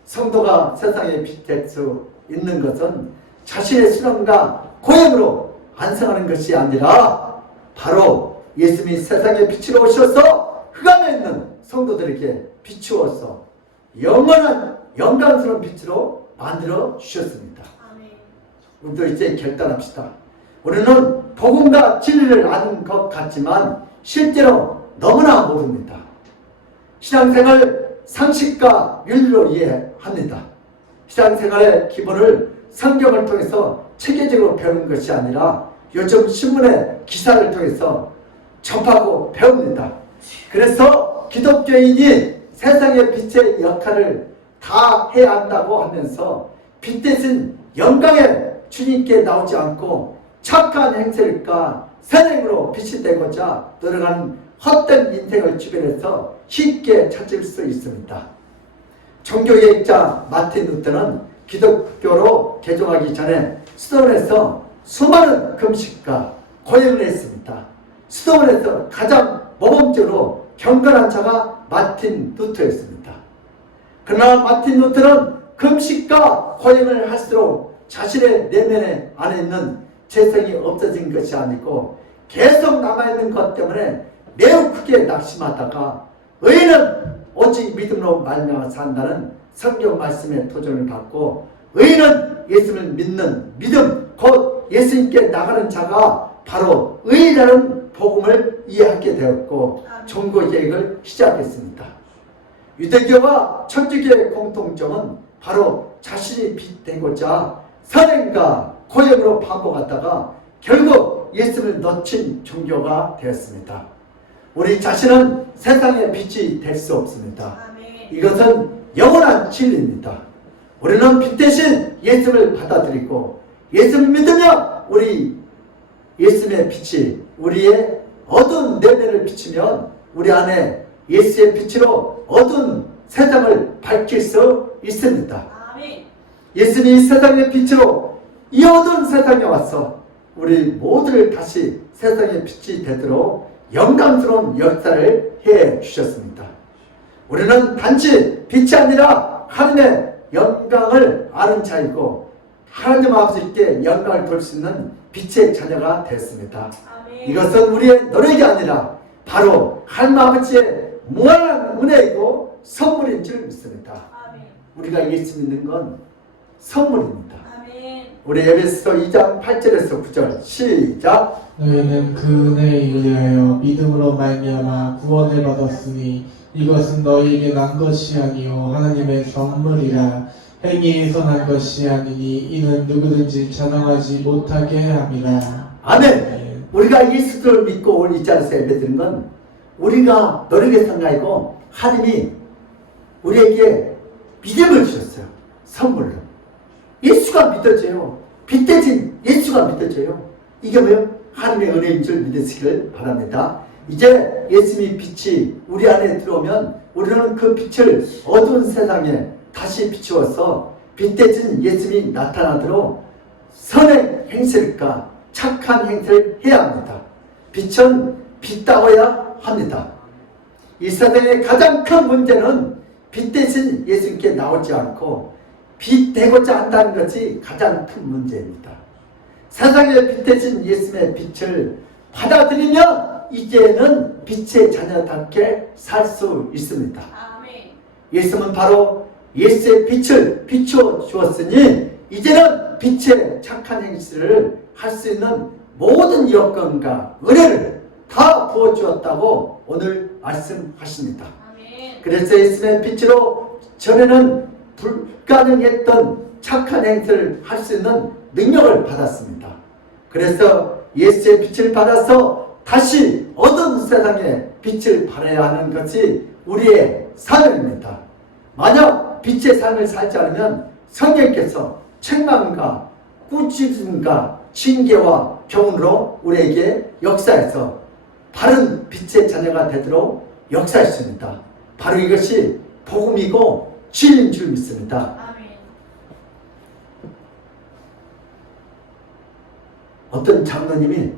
성도가 세상에 빛 될 수 있는 것은 자신의 수련과 고행으로 완성하는 것이 아니라 바로 예수님이 세상에 빛으로 오셔서 흑암에 있는 성도들에게 비추어서 영원한 영광스러운 빛으로 만들어 주셨습니다. 우리도 이제 결단합시다. 우리는 복음과 진리를 아는 것 같지만 실제로 너무나 모릅니다. 신앙생활 상식과 윤리로 이해합니다. 신앙생활의 기본을 성경을 통해서 체계적으로 배우는 것이 아니라 요즘 신문의 기사를 통해서 접하고 배웁니다. 그래서 기독교인이 세상의 빛의 역할을 다 해야 한다고 하면서 빛 대신 영광의 주님께 나오지 않고 착한 행실과 선행으로 빛이 되고자 노력하는 헛된 인생을 주변에서 쉽게 찾을 수 있습니다. 종교개혁자 마틴 루터는 기독교로 개종하기 전에 수도원에서 수많은 금식과 고행을 했습니다. 수도원에서 가장 모범적으로 경건한 자가 마틴 루터였습니다. 그러나 마틴 루터는 금식과 고행을 할수록 자신의 내면에 안에 있는 재성이 없어진 것이 아니고 계속 남아있는 것 때문에 매우 크게 낙심하다가 의인은 오직 믿음으로 말미암아 산다는 성경 말씀의 도전을 받고 의인은 예수를 믿는 믿음 곧 예수님께 나가는 자가 바로 의인이라는 복음을 이해하게 되었고 종교개혁을 시작했습니다. 유대교와 천주교의 공통점은 바로 자신이 빛 되고자 선행과 고행으로 반복하다가 결국 예수를 놓친 종교가 되었습니다. 우리 자신은 세상의 빛이 될 수 없습니다. 이것은 영원한 진리입니다. 우리는 빛 대신 예수를 받아들이고 예수를 믿으며 우리 예수의 빛이 우리의 어두운 내면을 비추면 우리 안에 예수의 빛으로 어두운 세상을 밝힐 수 있습니다. 예수님이 세상의 빛으로 이 어두운 세상에 와서 우리 모두를 다시 세상의 빛이 되도록 영광스러운 역사를 해 주셨습니다. 우리는 단지 빛이 아니라 하나님의 영광을 아는 자이고 하나님 아버지께 영광을 돌 수 있는 빛의 자녀가 됐습니다. 이것은 우리의 노력이 아니라 바로 하나님 아버지의 무한한 은혜이고 선물인 줄 믿습니다. 우리가 예수 믿는 건 선물입니다. 우리 에베소서 2장 8절에서 9절 시작. 너희는 그 은혜에 의하여 믿음으로 말미암아 구원을 받았으니 이것은 너희에게 난 것이 아니요 하나님의 선물이라. 행위에서 난 것이 아니니 이는 누구든지 자랑하지 못하게 함이라. 아멘. 우리가 예수를 믿고 오늘 이 자리에서 예배드린 건 우리가 노력해서가 아니고 하나님이 우리에게 믿음을 주셨어요. 선물로. 예수가 믿어져요. 빛 대신 예수가 믿어져요. 이게 뭐예요? 하나님의 은혜인 줄 믿으시길 바랍니다. 이제 예수님이 빛이 우리 안에 들어오면 우리는 그 빛을 어두운 세상에 다시 비추어서 빛 대신 예수님이 나타나도록 선의 행실과 착한 행실을 해야 합니다. 빛은 빛다워야 합니다. 이 세상의 가장 큰 문제는 빛 대신 예수님께 나오지 않고 빛 되고자 한다는 것이 가장 큰 문제입니다. 세상에 빛 대신 예수님의 빛을 받아들이면 이제는 빛의 자녀답게 살 수 있습니다. 예수님은 바로 예수의 빛을 비춰 주었으니 이제는 빛의 착한 행실을 할 수 있는 모든 여건과 은혜를 다 부어주었다고 오늘 말씀하십니다. 그래서 예수님의 빛으로 전에는 불가능했던 착한 행실을 할 수 있는 능력을 받았습니다. 그래서 예수의 빛을 받아서 다시 어두운 세상에 빛을 발해야 하는 것이 우리의 사명입니다. 만약 빛의 삶을 살지 않으면 성령께서 책망과 꾸짖음과 징계와 교훈으로 우리에게 역사해서 바른 빛의 자녀가 되도록 역사했습니다. 바로 이것이 복음이고 진리인 줄 믿습니다. 어떤 장로님이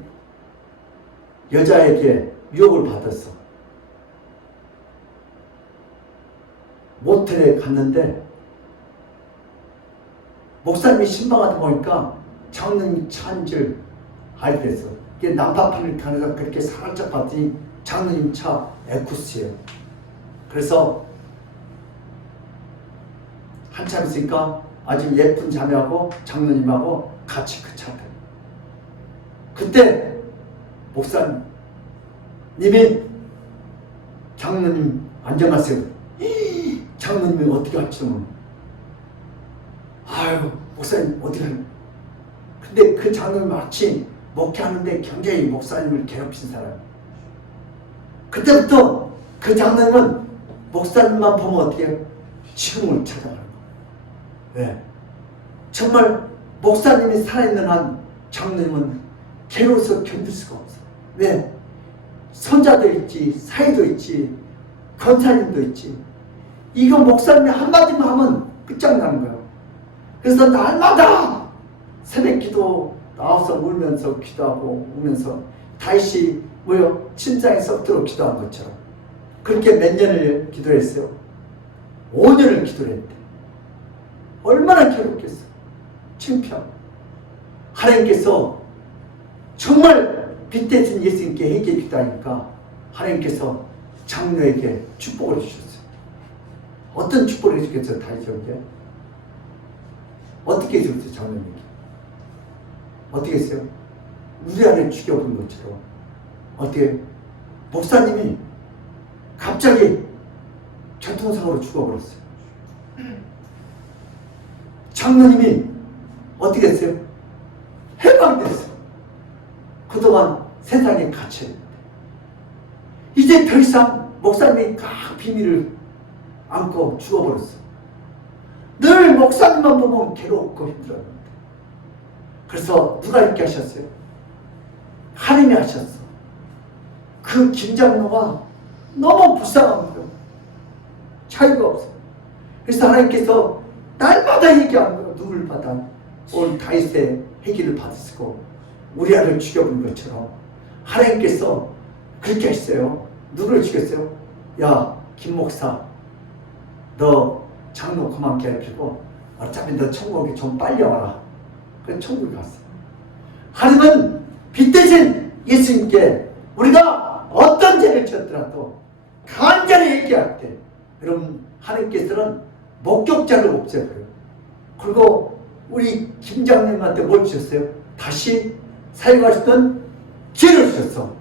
여자에게 유혹을 받았어. 모텔에 갔는데 목사님이 신방하다 보니까 장로님이 차인 줄 알게 됐어. 이게 난파판을 타면서 그렇게 살짝 봤더니 장로님 차 에쿠스예요. 그래서 한참 있으니까 아주 예쁜 자매하고 장로님하고 같이 그 차를 타요. 그때 목사님이 장로님 안녕하세요. 장로님이 어떻게 할지 모르. 아유 목사님 어떻게 하냐. 근데 그 장로님 마치 목회하는데 굉장히 목사님을 괴롭힌 사람. 그때부터 그 장로님은 목사님만 보면 어떻게 해요? 지금을 찾아가는 거예요. 왜? 정말 목사님이 살아있는 한 장로님은 괴로워서 견딜 수가 없어. 왜? 선자도 있지, 사이도 있지, 권사님도 있지. 이거 목사님이 한마디만 하면 끝장나는 거예요. 그래서 날마다 새벽 기도 나와서 울면서 기도하고 우면서 다시 뭐요? 침상에 썩도록 기도한 것처럼 그렇게 몇 년을 기도했어요? 5년을 기도를 했대. 얼마나 괴롭겠어. 창피하고. 하나님께서 정말 빛 대신 예수님께 회개 기도하니까 하나님께서 장로에게 축복을 주셨어요. 어떤 축복을 해주겠어요? 다이저에게? 어떻게 해줬어요? 장로에게? 어떻게 했어요? 우리 아들 죽여본 것처럼 어떻게 목사님이 갑자기 교통사고로 죽어버렸어요. 장로님이 어떻게 했어요? 해방됐어요. 그동안 세상에 갇혀있는데 이제 더 이상 목사님이 각 비밀을 안고 죽어버렸어. 늘 목사님만 보면 괴롭고 힘들었는데 그래서 누가 이렇게 하셨어요? 하나님이 하셨어. 그 김장로가 너무 불쌍한 거예요. 차이가 없어. 그래서 하나님께서 날마다 얘기하는 거예요. 누굴 받아? 온 다윗의 회개를 받으시고 우리 아들 죽여본 것처럼 하나님께서 그렇게 했어요. 누구를 죽였어요? 야, 김 목사, 너 장로 그만 괴롭히고 어차피 너 천국에 좀 빨리 와라. 그래서 천국에 갔어. 하나님은 빛 대신 예수님께 우리가 어떤 죄를 지었더라도 간절히 얘기할 때 여러분 하나님께서는 목격자를 없애버려요. 그리고 우리 김장님한테 뭘 주셨어요? 다시 사용하시던 기회를 주셨어.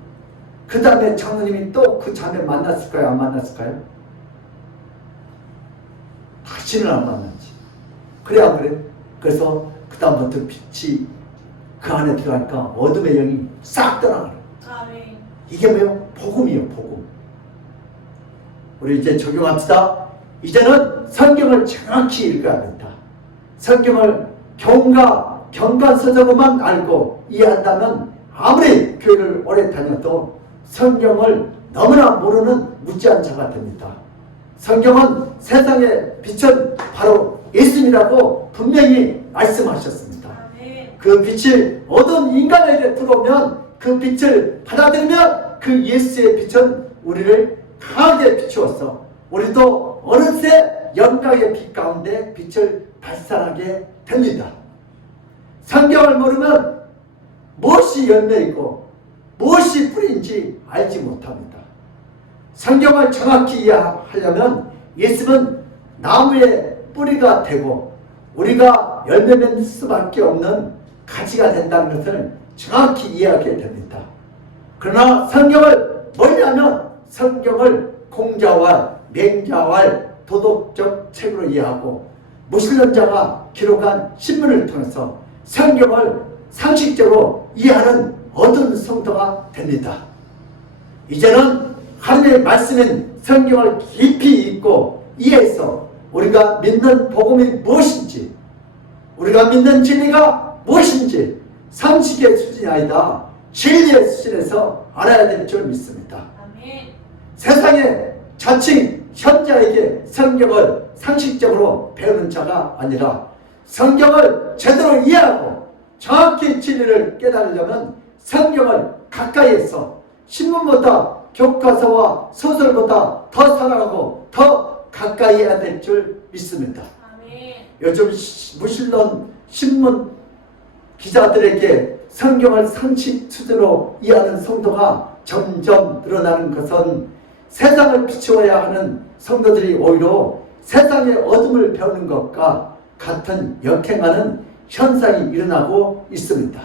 그 다음에 장로님이 또 그 자매 만났을까요? 안 만났을까요? 다시는 안 만났지. 그래 안 그래? 그래서 그 다음부터 빛이 그 안에 들어가니까 어둠의 영이 싹 떠나가요. 이게 뭐예요? 복음이에요. 복음. 우리 이제 적용합시다. 이제는 성경을 정확히 읽어야 합니다. 성경을 경간서적어만 알고 이해한다면 아무리 교회를 오래 다녀도 성경을 너무나 모르는 무지한 자가 됩니다. 성경은 세상의 빛은 바로 예수님이라고 분명히 말씀하셨습니다. 그 빛이 어두운 인간에게 들어오면 그 빛을 받아들이면 그 예수의 빛은 우리를 강하게 비추었어. 우리도 어느새 영광의 빛 가운데 빛을 발산하게 됩니다. 성경을 모르면 무엇이 열매이고 무엇이 뿌리인지 알지 못합니다. 성경을 정확히 이해하려면 예수는 나무의 뿌리가 되고 우리가 뿌리가 열매 맺을 수밖에 없는 가지가 된다는 것을 정확히 이해하게 됩니다. 그러나 성경을 멀리하면 성경을 공자와 맹자와 도덕적 책으로 이해하고 무신론자가 기록한 신문을 통해서 성경을 상식적으로 이해하는 어두운 성도가 됩니다. 이제는 하나님의 말씀인 성경을 깊이 읽고 이해해서 우리가 믿는 복음이 무엇인지, 우리가 믿는 진리가 무엇인지 상식의 수준이 아니다 진리의 수준에서 알아야 될 줄 믿습니다. 아멘. 세상에 자칭 현자에게 성경을 상식적으로 배우는 자가 아니라 성경을 제대로 이해하고 정확히 진리를 깨달으려면 성경을 가까이에서 신문보다 교과서와 소설보다 더 사랑하고 더 가까이 해야 될 줄 믿습니다. 아멘. 요즘 무신론 신문 기자들에게 성경을 상식 수준으로 이해하는 성도가 점점 늘어나는 것은 세상을 비추어야 하는 성도들이 오히려 세상의 어둠을 배우는 것과 같은 역행하는 현상이 일어나고 있습니다.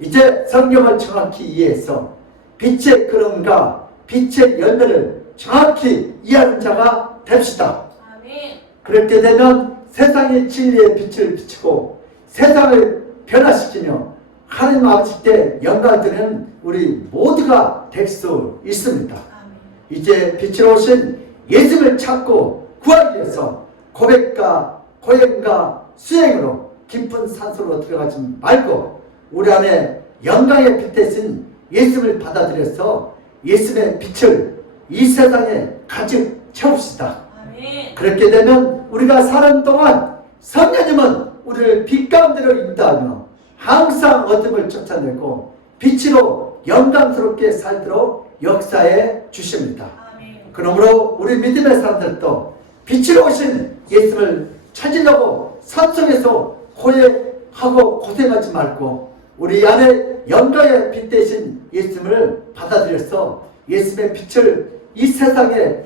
이제 성경을 정확히 이해해서 빛의 그림과 빛의 열매를 정확히 이해하는 자가 됩시다. 아멘. 그렇게 되면 세상의 진리의 빛을 비추고 세상을 변화시키며 하나님 아버지께 영광 드리는 우리 모두가 될 수 있습니다. 아멘. 이제 빛으로 오신 예수를 찾고 구하기 위해서 고백과 고행과 수행으로 깊은 산소로 들어가지 말고 우리 안에 영광의 빛 대신 예수를 받아들여서 예수의 빛을 이 세상에 가득 채웁시다. 아멘. 그렇게 되면 우리가 사는 동안 성령님은 우리를 빛 가운데로 인도하며 항상 어둠을 쫓아내고 빛으로 영광스럽게 살도록 역사해 주십니다. 아멘. 그러므로 우리 믿음의 사람들도 빛으로 오신 예수를 찾으려고 산속에서 고해하고 고생하지 말고 우리 안에 영광의 빛 대신 예수를 받아들여서 예수의 빛을 이 세상에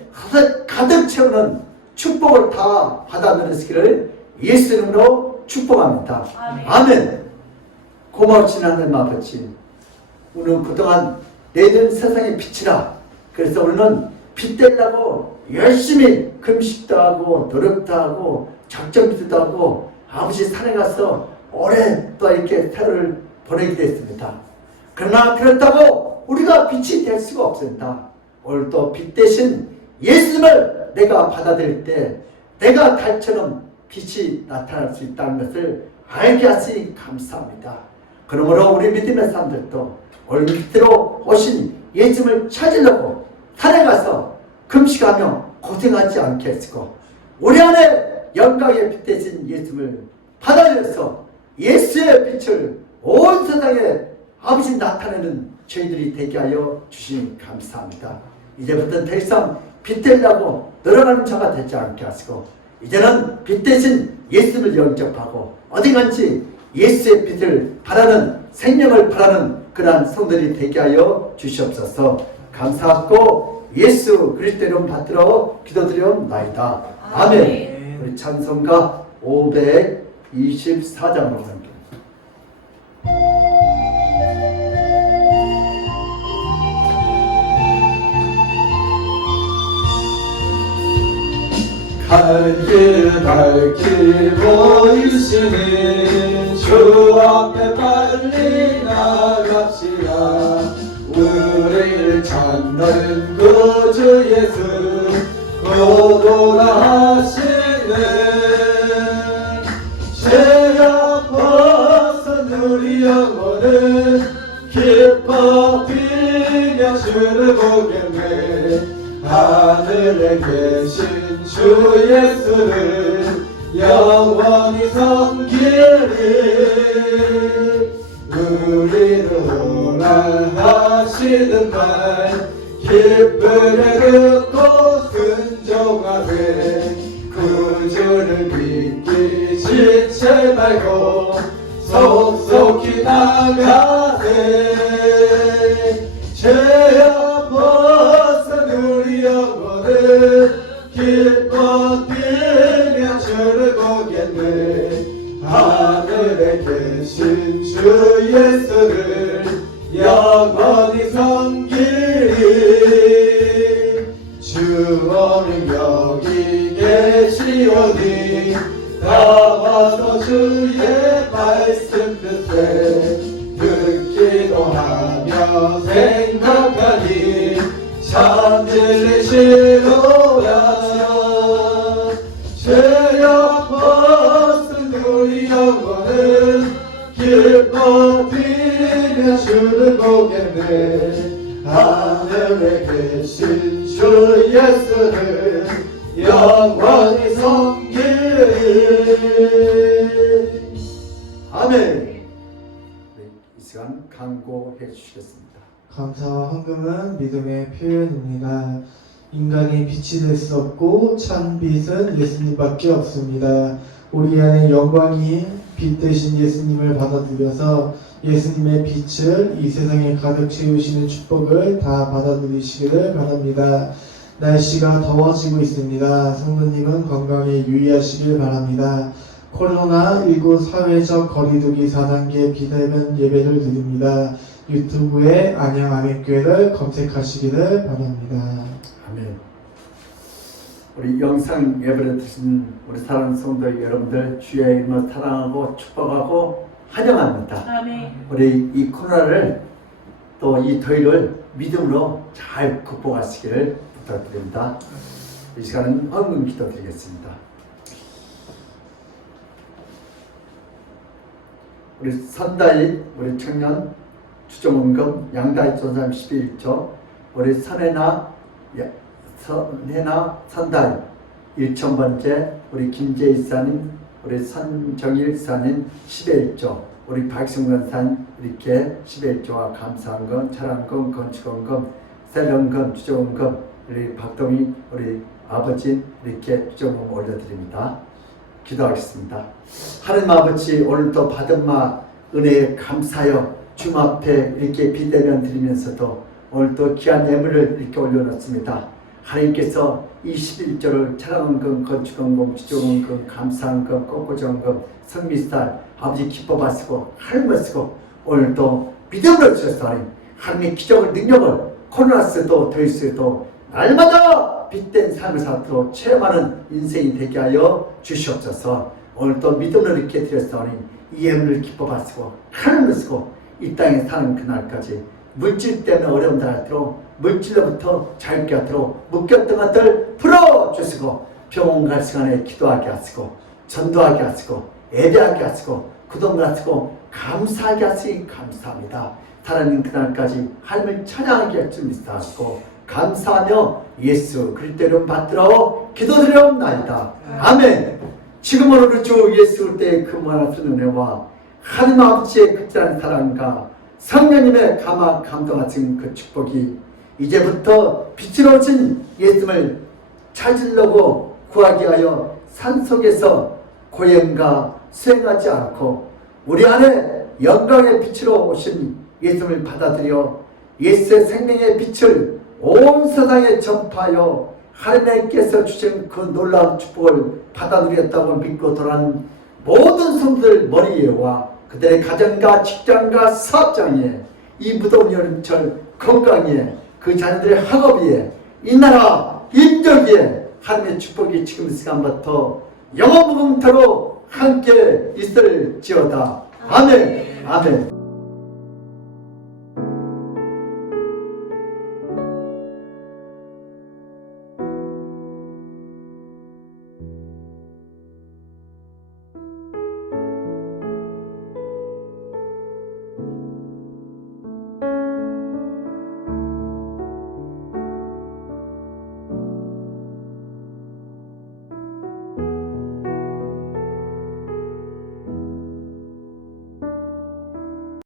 가득 채우는 축복을 다 받아 누리시기를 예수 이름으로 축복합니다. 아멘. 아멘. 고마우신 하나님 아버지, 우리는 그동안 내든 세상의 빛이라 그래서 우리는 빛 되려고 열심히 금식도 하고 노력도 하고 작정기도도 하고 아버지 산에 가서 오래 또 이렇게 세월을 보내기도 했습니다. 그러나 그렇다고 우리가 빛이 될 수가 없습니다. 오늘도 빛 대신 예수님을 내가 받아들일 때 내가 달처럼 빛이 나타날 수 있다는 것을 알게 하시니 감사합니다. 그러므로 우리 믿음의 사람들도 오늘 밑으로 오신 예수님을 찾으려고 산에 가서 금식하며 고생하지 않게 하시고 우리 안에 영광의 빛 대신 예수님을 받아들여서 예수의 빛을 온 세상에 아버지 나타내는 저희들이 되게 하여 주시니 감사합니다. 이제부터는 더 이상 빛 되려고 늘어가는 자가 되지 않게 하시고 이제는 빛 대신 예수를 영접하고 어디간지 예수의 빛을 바라는 생명을 바라는 그러한 성들이 되게 하여 주시옵소서. 감사하고 예수 그리스도 이름 받들어 기도드리옵나이다. 아멘. 우리 찬송가 524장으로 함께 갈 길 보이시니 주 앞에 빨리 나갑시다. 우리를 찾는 구주 예수 고도라 하시네. 죄악 벗은 우리 영혼은 기뻐 뛰며 주를 보겠네. 하늘에 계신 주 예수를 영원히 섬기리. 우리를 원하시는 말 기쁘게 듣고 순종하되 구주를 믿기 지체 말고 속속히 나가세. 죄악 벗은 우리 영혼은 기뻐 뛰며 주를 보겠네. 영원히 섬기리. 주어는 여기 계시오니 나와서 주의 말씀 듣기도 하며 생각하니 참 진리시로야. 죄악 벗은 우리 영혼은 기뻐 뛰며 주를 보겠네. 하늘에 계신 주 예수를 영원히 섬기리. 아멘. 이 시간 강구해 주시겠습니다. 감사와 헌금은 믿음의 표현입니다. 인간이 빛이 될 수 없고 참 빛은 예수님밖에 없습니다. 우리 안에 영광이 빛 되신 예수님을 받아들여서 예수님의 빛을 이 세상에 가득 채우시는 축복을 다 받아들이시기를 바랍니다. 날씨가 더워지고 있습니다. 성도님은 건강에 유의하시길 바랍니다. 코로나19 사회적 거리두기 4단계 비대면 예배를 드립니다. 유튜브에 안양 아멘교회를 검색하시기를 바랍니다. 아멘. 우리 영상 예배를 드신 우리 사랑하는 성도 여러분들 주의 이름으로 사랑하고 축복하고 환영합니다. 아멘. 우리 이 코로나를 또 이 더위를 믿음으로 잘 극복하시기를 부탁드립니다. 이 시간은 헌금 기도드리겠습니다. 우리 선다이 우리 청년 추정원금 양다이 전사님 11조 우리 선혜나 선다이 1,000번째 우리 김재희 사님 우리 선정일 사님 11조 우리 박승건 이렇게 11조와 감사한금 철학금 건축원금 셀원금 추정원금 우리 박동희 우리 아버지 이렇게 추정원금 올려드립니다. 기도하겠습니다. 하나님 아버지 오늘도 받은 은혜에 감사하여 주님 앞에 이렇게 비대면 드리면서도 오늘도 귀한 예물을 이렇게 올려놓습니다. 하나님께서 이 11조를 철학원금, 건축원금, 추정원금, 감사원금, 꽃꽂이원금, 성미살 아버지 기뻐 마시고 하나님 마시고 오늘도 믿음으로 주셔서 하나님의 기적을 능력을 코로나스도 더위스도 날마다 빛된 삶을 살도록 체험하는 인생이 되게 하여 주시옵소서. 오늘도 믿음으로 이렇게 드렸사오니 이 예물을 기뻐 마시고 하나님을 쓰고 이 땅에 사는 그날까지 물질 때문에 어려움을 할도록 물질로부터 자유케 하도록 묶였던 것들 풀어주시고 병원 갈 시간에 기도하게 하시고 전도하게 하시고 예배하게 하시고 구동 하시고 감사하게 하시니 감사합니다. 살아있는 그날까지 하나님을 찬양하게 할 줄 믿사하시고 감사하며 예수 그리스도 이름 받들어 기도드리옵나이다. 아멘. 지금으로 우리 주 예수 그리스도의 그 무한하신 은혜와 하나님 아버지의 극진한 사랑과 성령님의 감동하신 그 축복이 이제부터 빛으로 오신 예수님을 찾으려고 구하기 위하여 산속에서 고행과 수행하지 않고 우리 안에 영광의 빛으로 오신 예수님을 받아들여 예수의 생명의 빛을 온 세상에 전파하여 하나님께서 주신 그 놀라운 축복을 받아들였다고 믿고 돌아온 모든 성도들 머리에와 그들의 가정과 직장과 사업장에 이 무더운 여름철 건강에 그 자녀들의 학업에 이 나라 인적에 하나님의 축복이 지금 이 시간부터 영원무궁토록 함께 있을지어다. 아멘. 아멘.